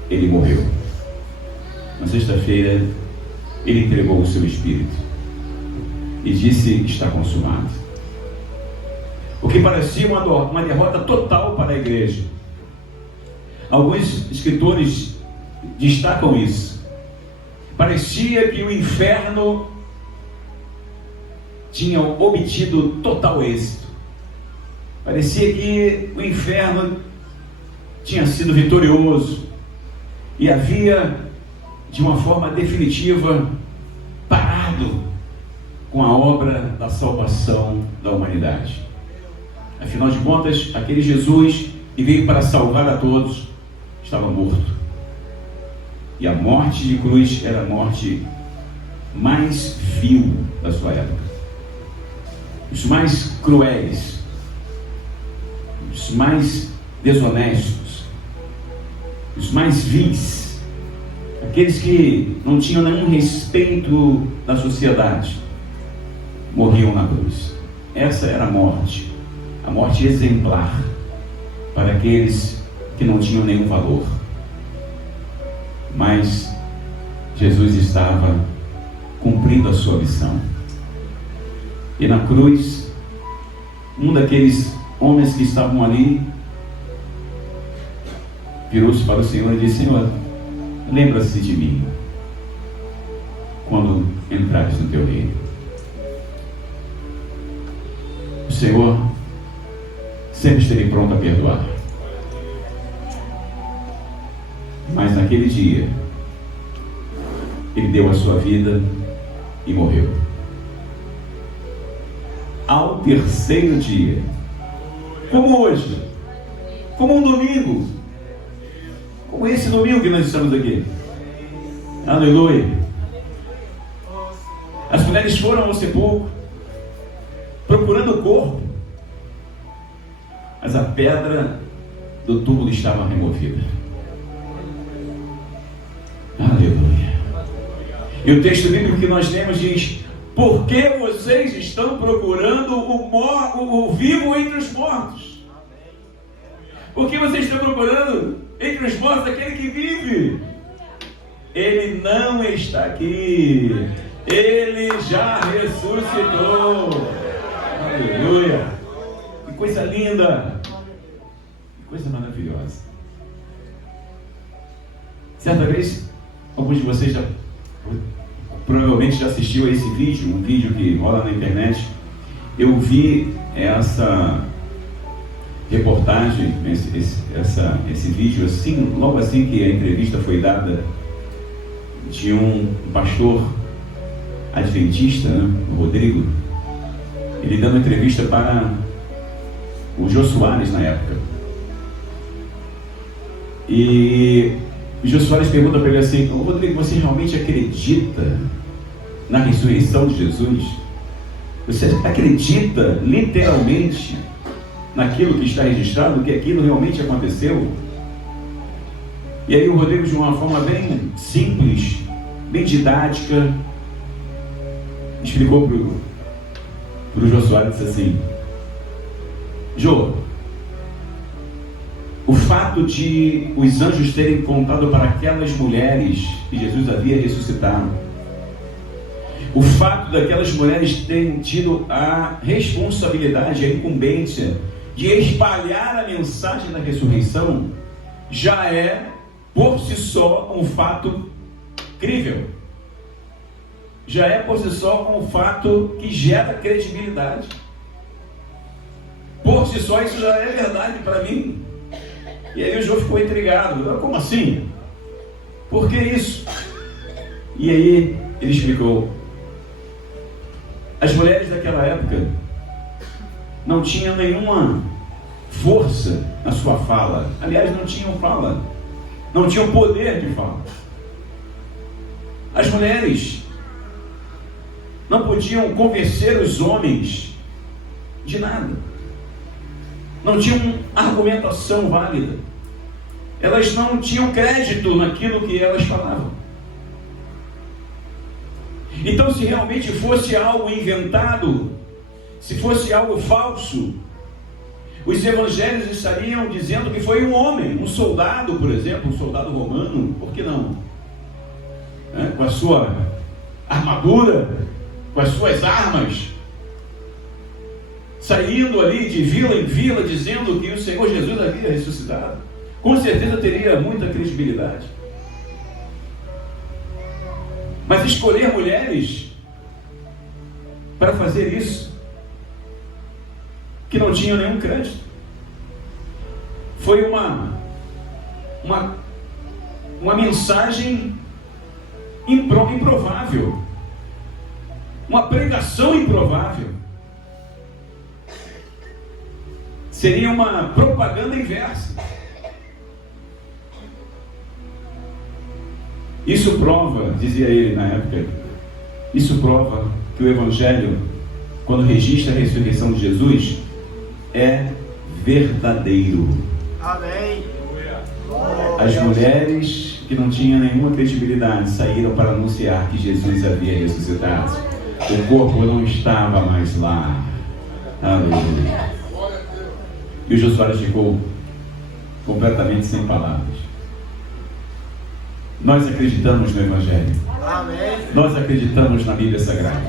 ele morreu. Na sexta-feira ele entregou o seu espírito e disse: está consumado. O que parecia uma derrota total para a igreja. Alguns escritores destacam isso. Parecia que o inferno tinha obtido total êxito. Parecia que o inferno tinha sido vitorioso e havia, de uma forma definitiva, parado com a obra da salvação da humanidade. Afinal de contas, aquele Jesus que veio para salvar a todos estava morto. E a morte de cruz era a morte mais vil da sua época. Os mais cruéis, os mais desonestos, os mais vis, aqueles que não tinham nenhum respeito da sociedade, morriam na cruz. Essa era a morte exemplar para aqueles que não tinham nenhum valor. Mas Jesus estava cumprindo a sua missão. E na cruz, um daqueles homens que estavam ali virou-se para o Senhor e disse: Senhor, lembra-se de mim quando entrares no teu reino. O Senhor sempre esteve pronto a perdoar. Mas naquele dia, ele deu a sua vida e morreu. Ao terceiro dia, como hoje, como um domingo, como esse domingo que nós estamos aqui. Aleluia. As mulheres foram ao sepulcro procurando o corpo, mas a pedra do túmulo estava removida. Aleluia. E o texto bíblico que nós lemos diz: por que vocês estão procurando o vivo entre os mortos? Por que vocês estão procurando entre os mortos aquele que vive? Ele não está aqui. Ele já ressuscitou. Aleluia. Que coisa linda. Que coisa maravilhosa. Certa vez, alguns de vocês provavelmente já assistiu a esse vídeo, um vídeo que rola na internet. Eu vi essa reportagem, esse vídeo assim, logo assim que a entrevista foi dada, de um pastor adventista, né, o Rodrigo. Ele dando entrevista para o Jô Soares na época. E o Jô Soares pergunta para ele assim: Rodrigo, você realmente acredita na ressurreição de Jesus? Você acredita literalmente naquilo que está registrado, que aquilo realmente aconteceu? E aí o Rodrigo, de uma forma bem simples, bem didática, explicou para o Jô Soares, disse assim: Jô, o fato de os anjos terem contado para aquelas mulheres que Jesus havia ressuscitado, o fato daquelas mulheres terem tido a responsabilidade, a incumbência de espalhar a mensagem da ressurreição, já é por si só um fato crível. Já é por si só um fato que gera credibilidade. Por si só, isso já é verdade para mim. E aí o João ficou intrigado. Como assim? Por que isso? E aí ele explicou. As mulheres daquela época não tinham nenhuma força na sua fala. Aliás, não tinham fala. Não tinham poder de fala. As mulheres não podiam convencer os homens de nada. Não tinham argumentação válida. Elas não tinham crédito naquilo que elas falavam. Então, se realmente fosse algo inventado, se fosse algo falso, os evangelhos estariam dizendo que foi um homem, um soldado, por exemplo, um soldado romano, por que não? Com a sua armadura, com as suas armas, saindo ali de vila em vila, dizendo que o Senhor Jesus havia ressuscitado. Com certeza teria muita credibilidade. Mas escolher mulheres para fazer isso, que não tinham nenhum crédito, foi uma mensagem improvável, uma pregação improvável. Seria uma propaganda inversa. Isso prova, dizia ele na época, isso prova que o Evangelho, quando registra a ressurreição de Jesus, é verdadeiro. Amém. As mulheres que não tinham nenhuma credibilidade saíram para anunciar que Jesus havia ressuscitado. O corpo não estava mais lá. Aleluia. E o Jô Soares ficou completamente sem palavras. Nós acreditamos no Evangelho. Amém. Nós acreditamos na Bíblia Sagrada.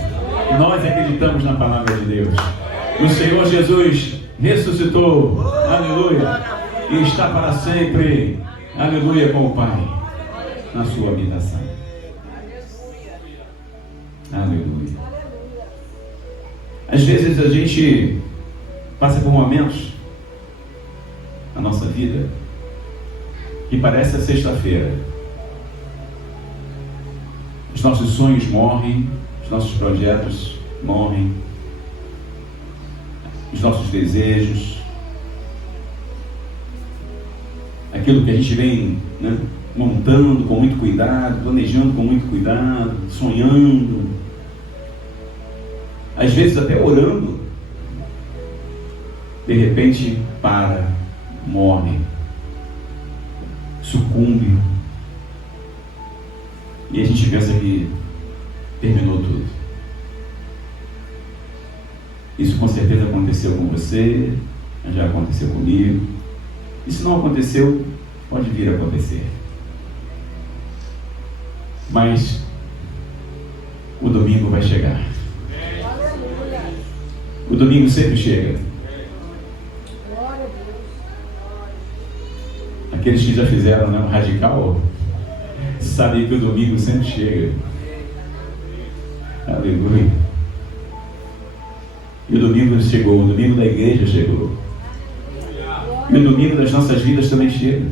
Nós acreditamos na Palavra de Deus. O Senhor Jesus ressuscitou. Aleluia. E está para sempre. Aleluia, com o Pai. Na sua habitação. Aleluia. Às vezes a gente passa por momentos na nossa vida que parece a sexta-feira. Os nossos sonhos morrem, os nossos projetos morrem, os nossos desejos, aquilo que a gente vem montando com muito cuidado, planejando com muito cuidado, sonhando, às vezes até orando, de repente morre, sucumbe. E a gente pensa que terminou tudo. Isso com certeza aconteceu com você, já aconteceu comigo. E se não aconteceu, pode vir a acontecer. Mas o domingo vai chegar. O domingo sempre chega. Aqueles que já fizeram um radical sabem que o domingo sempre chega. Aleluia. E o domingo chegou, o domingo da igreja chegou. E o domingo das nossas vidas também chega.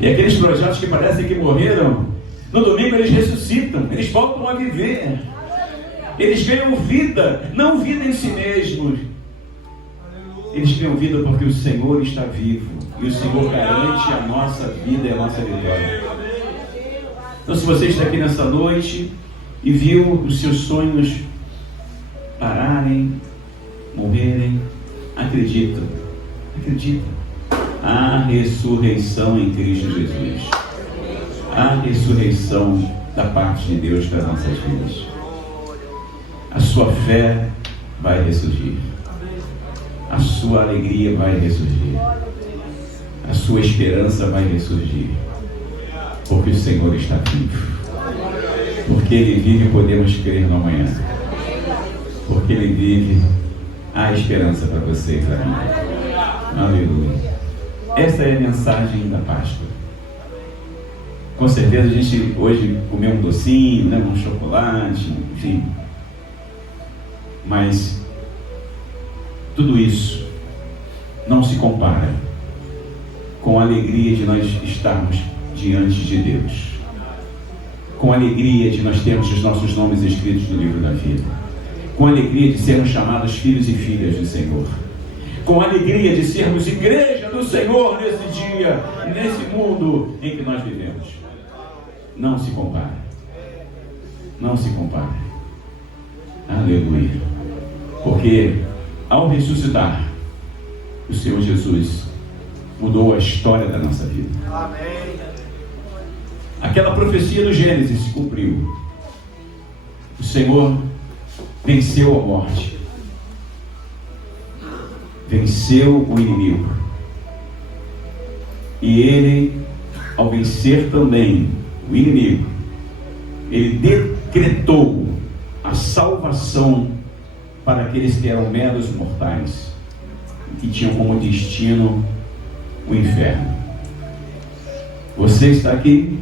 E aqueles projetos que parecem que morreram, no domingo eles ressuscitam, eles voltam a viver. Eles ganham vida, não vida em si mesmos. Eles ganham vida porque o Senhor está vivo. E o Senhor garante a nossa vida e a nossa vitória. Então, se você está aqui nessa noite e viu os seus sonhos pararem, morrerem, acredita. Há ressurreição em Cristo Jesus. Há ressurreição da parte de Deus para as nossas vidas. A sua fé vai ressurgir. A sua alegria vai ressurgir. A sua esperança vai ressurgir. Porque o Senhor está vivo. Porque Ele vive, podemos crer no amanhã. Porque Ele vive, há esperança para você e para mim. Aleluia. Essa é a mensagem da Páscoa. Com certeza a gente hoje comeu um docinho, um chocolate, enfim. Mas tudo isso não se compara com a alegria de nós estarmos diante de Deus, com a alegria de nós termos os nossos nomes escritos no livro da vida, com a alegria de sermos chamados filhos e filhas do Senhor, com a alegria de sermos igreja do Senhor nesse dia, nesse mundo em que nós vivemos. Não se compara. Não se compara. Aleluia. Porque ao ressuscitar, o Senhor Jesus mudou a história da nossa vida. Amém. Aquela profecia do Gênesis se cumpriu. O Senhor venceu a morte. Venceu o inimigo. E Ele, ao vencer também o inimigo, Ele decretou a salvação para aqueles que eram meros mortais, que tinham como destino o inferno. Você está aqui.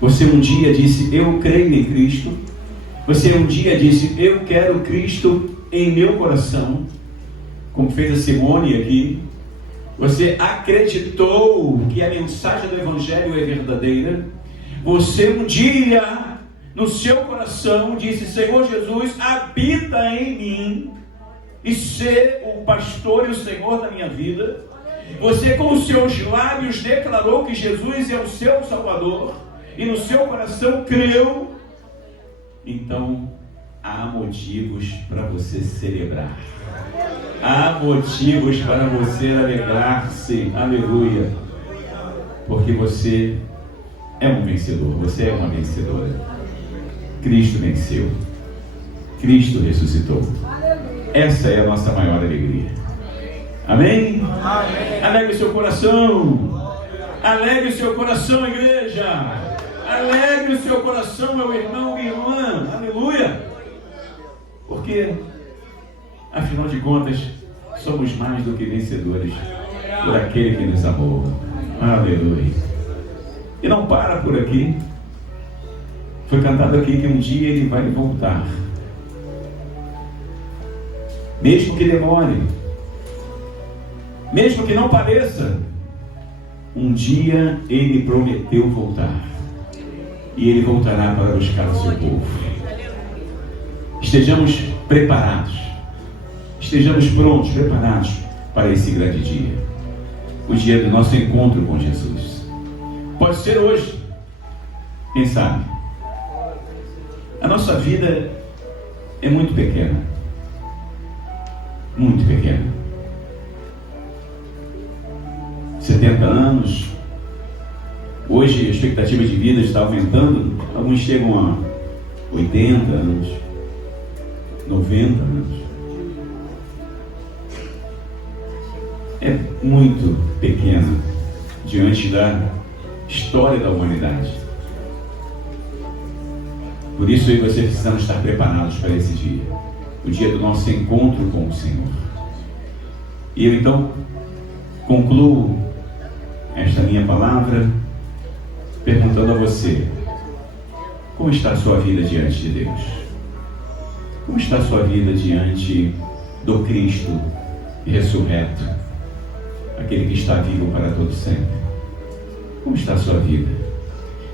Você um dia disse: eu creio em Cristo. Você um dia disse: eu quero Cristo em meu coração, como fez a Simone aqui. Você acreditou que a mensagem do Evangelho é verdadeira. Você um dia, no seu coração, disse: Senhor Jesus, habita em mim e ser o pastor e o Senhor da minha vida. Você com os seus lábios declarou que Jesus é o seu Salvador e no seu coração creu. Então há motivos para você celebrar. Há motivos para você alegrar-se. Aleluia. Porque você é um vencedor. Você é uma vencedora. Cristo venceu. Cristo ressuscitou. Essa é a nossa maior alegria. Amém? Amém. Alegre o seu coração. Alegre o seu coração, igreja. Alegre o seu coração, meu irmão e irmã. Aleluia. Porque, afinal de contas, somos mais do que vencedores por aquele que nos amou. Aleluia. E não para por aqui. Foi cantado aqui que um dia Ele vai voltar. Mesmo que demore, mesmo que não pareça, um dia Ele prometeu voltar. E Ele voltará para buscar o seu povo. Estejamos preparados. Estejamos prontos, preparados para esse grande dia. O dia do nosso encontro com Jesus. Pode ser hoje. Quem sabe? A nossa vida é muito pequena. Muito pequena. 70 anos. Hoje a expectativa de vida está aumentando. Alguns chegam a 80 anos, 90 anos. É muito pequena diante da história da humanidade. Por isso eu e você precisamos estar preparados para esse dia. O dia do nosso encontro com o Senhor. E eu então concluo esta minha palavra perguntando a você: como está a sua vida diante de Deus? Como está a sua vida diante do Cristo ressurreto, aquele que está vivo para todo sempre? Como está a sua vida?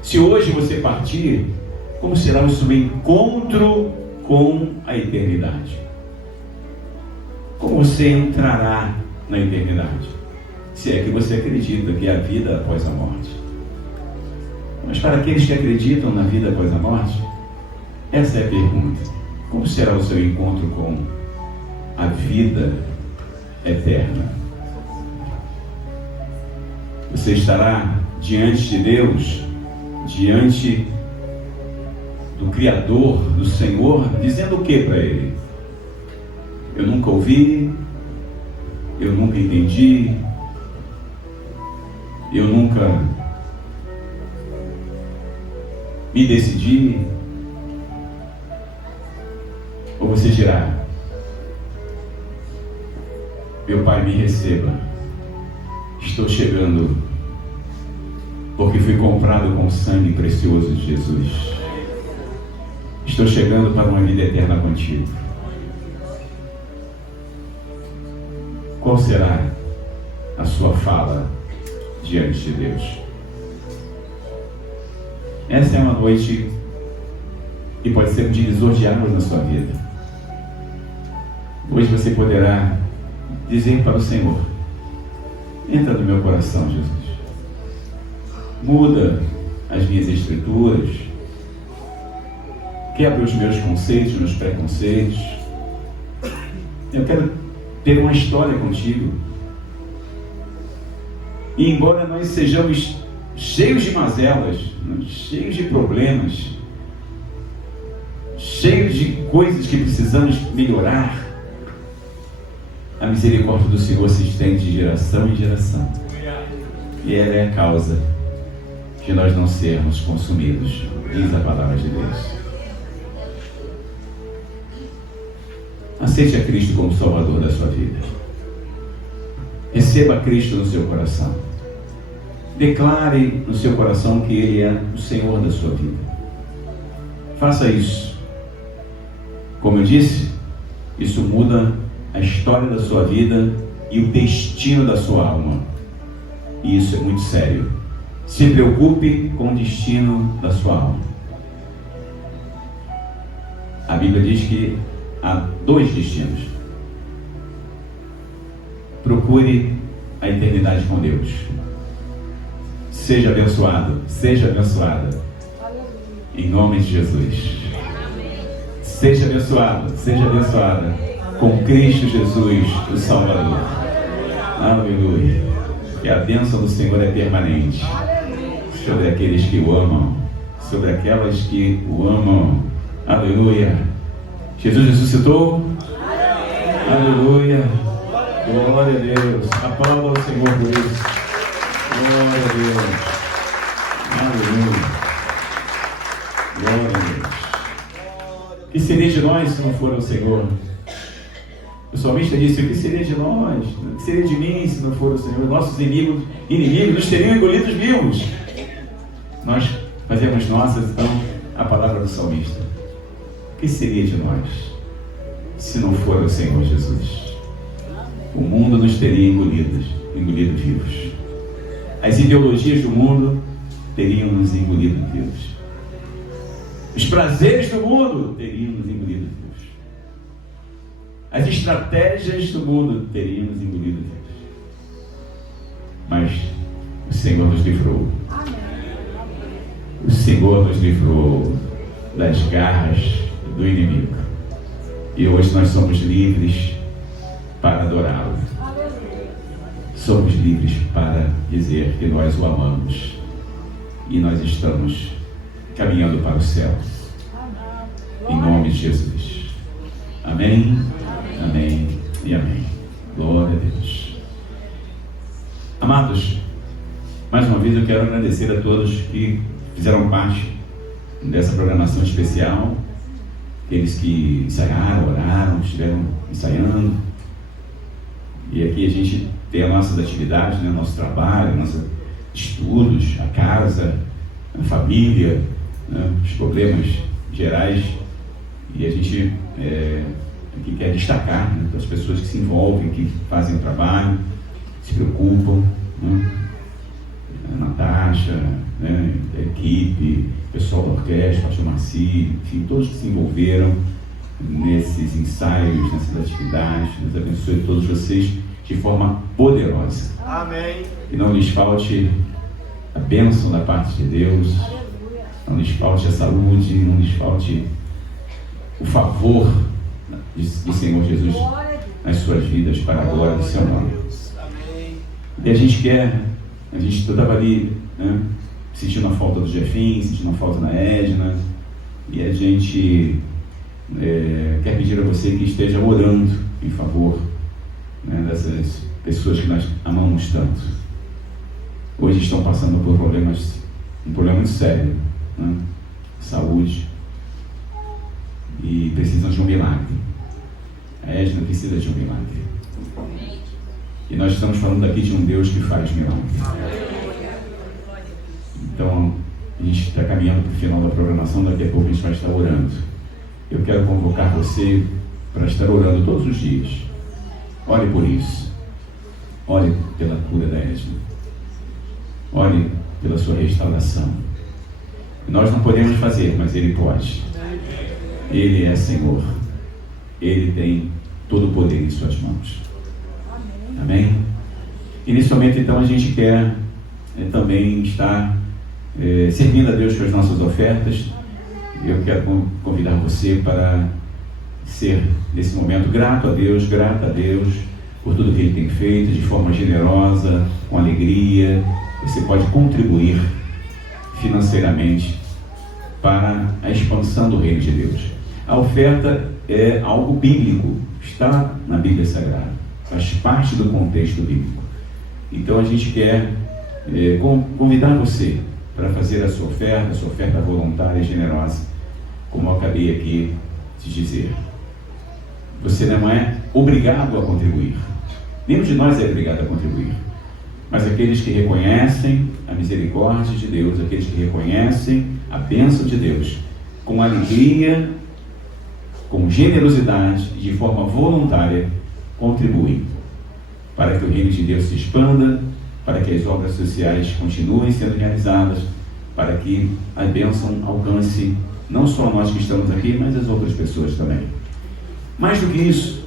Se hoje você partir, como será o seu encontro com a eternidade? Como você entrará na eternidade? Se é que você acredita que há vida após a morte. Mas para aqueles que acreditam na vida após a morte, essa é a pergunta: como será o seu encontro com a vida eterna? Você estará diante de Deus, diante do Criador, do Senhor, dizendo o que para Ele? Eu nunca ouvi, eu nunca entendi, eu nunca me decidi. Ou você dirá: meu Pai, me receba, estou chegando, porque fui comprado com o sangue precioso de Jesus. Estou chegando para uma vida eterna contigo. qual será a sua fala diante de Deus? Essa é uma noite que pode ser um divisor de águas na sua vida. Hoje você poderá dizer para o Senhor: entra no meu coração, Jesus. Muda as minhas estruturas. Quebra os meus conceitos, meus preconceitos. Eu quero ter uma história contigo. E embora nós sejamos cheios de mazelas, cheios de problemas, cheios de coisas que precisamos melhorar, a misericórdia do Senhor se estende de geração em geração. E ela é a causa de nós não sermos consumidos, diz a palavra de Deus. Aceite a Cristo como Salvador da sua vida. Receba Cristo no seu coração. Declare no seu coração que Ele é o Senhor da sua vida. Faça isso. Como eu disse, isso muda a história da sua vida e o destino da sua alma. E isso é muito sério. Se preocupe com o destino da sua alma. A Bíblia diz que há 2 destinos. Procure a eternidade com Deus. Seja abençoado, seja abençoada. Em nome de Jesus. Seja abençoado, seja abençoada. Com Cristo Jesus, o Salvador. Aleluia. Que a bênção do Senhor é permanente sobre aqueles que o amam, sobre aquelas que o amam. Aleluia. Jesus ressuscitou. Aleluia. Glória a Deus. Aplauda ao Senhor por isso. Glória a Deus. Aleluia. Glória a Deus. O que seria de nós se não for o Senhor? O salmista disse: o que seria de nós? O que seria de mim se não for o Senhor? Nossos inimigos nos teriam engolidos vivos. Nós fazemos nossas, então, a palavra do salmista. O que seria de nós se não for o Senhor Jesus? O mundo nos teria engolido vivos. As ideologias do mundo teriam nos engolido vivos. Os prazeres do mundo teriam nos engolido vivos. As estratégias do mundo teriam nos engolido vivos. Mas o Senhor nos livrou. O Senhor nos livrou das garras do inimigo. E hoje nós somos livres para adorá-lo. Somos livres para dizer que nós o amamos. E nós estamos caminhando para o céu. Em nome de Jesus. Amém, amém e amém. Glória a Deus. Amados, mais uma vez eu quero agradecer a todos que fizeram parte dessa programação especial. Aqueles que ensaiaram, oraram, estiveram ensaiando. E aqui a gente tem as nossas atividades, né? Nosso trabalho, nossos estudos, a casa, a família, né? Os problemas gerais. E a gente aqui quer destacar, né, as pessoas que se envolvem, que fazem o trabalho, se preocupam, né? A Natasha, né? A equipe, o pessoal da orquestra, o pastor Marci, enfim, todos que se envolveram nesses ensaios, nessas atividades. Deus abençoe todos vocês de forma poderosa. Amém. Que não lhes falte a bênção da parte de Deus, não lhes falte a saúde, não lhes falte o favor do Senhor Jesus nas suas vidas, para a glória do seu nome. E a gente estava ali, né, sentindo a falta do Jefim, sentindo a falta da Edna, e a gente quer pedir a você que esteja orando em favor, né, dessas pessoas que nós amamos tanto. Hoje estão passando por um problema muito sério, né? Saúde, e precisam de um milagre. A Edna precisa de um milagre. E nós estamos falando aqui de um Deus que faz milagre. Então, a gente está caminhando para o final da programação, daqui a pouco a gente vai estar orando. Eu quero convocar você para estar orando todos os dias. Ore por isso. ore pela cura da Edna. Ore pela sua restauração. Nós não podemos fazer, mas Ele pode. Ele é Senhor. Ele tem todo o poder em suas mãos. Amém? Inicialmente, então, a gente quer também estar servindo a Deus com as nossas ofertas. Eu quero convidar você para ser, nesse momento, grato a Deus, grata a Deus por tudo que Ele tem feito, de forma generosa, com alegria. Você pode contribuir financeiramente para a expansão do reino de Deus. A oferta é algo bíblico, está na Bíblia Sagrada, faz parte do contexto bíblico. Então a gente quer convidar você para fazer a sua oferta voluntária e generosa, como eu acabei aqui de dizer. Você não é obrigado a contribuir, nenhum de nós é obrigado a contribuir, mas aqueles que reconhecem a misericórdia de Deus, aqueles que reconhecem a bênção de Deus, com alegria, com generosidade e de forma voluntária, contribuem para que o reino de Deus se expanda, para que as obras sociais continuem sendo realizadas, para que a bênção alcance não só nós que estamos aqui, mas as outras pessoas também. Mais do que isso,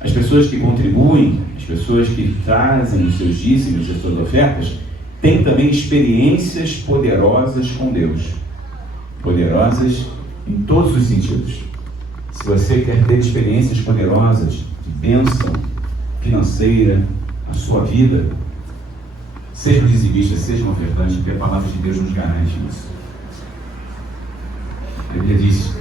as pessoas que contribuem, as pessoas que trazem os seus dízimos e as suas ofertas, têm também experiências poderosas com Deus. Poderosas em todos os sentidos. Se você quer ter experiências poderosas de bênção financeira na sua vida, seja um dizimista, seja um ofertante, porque a palavra de Deus nos garante isso. A Bíblia diz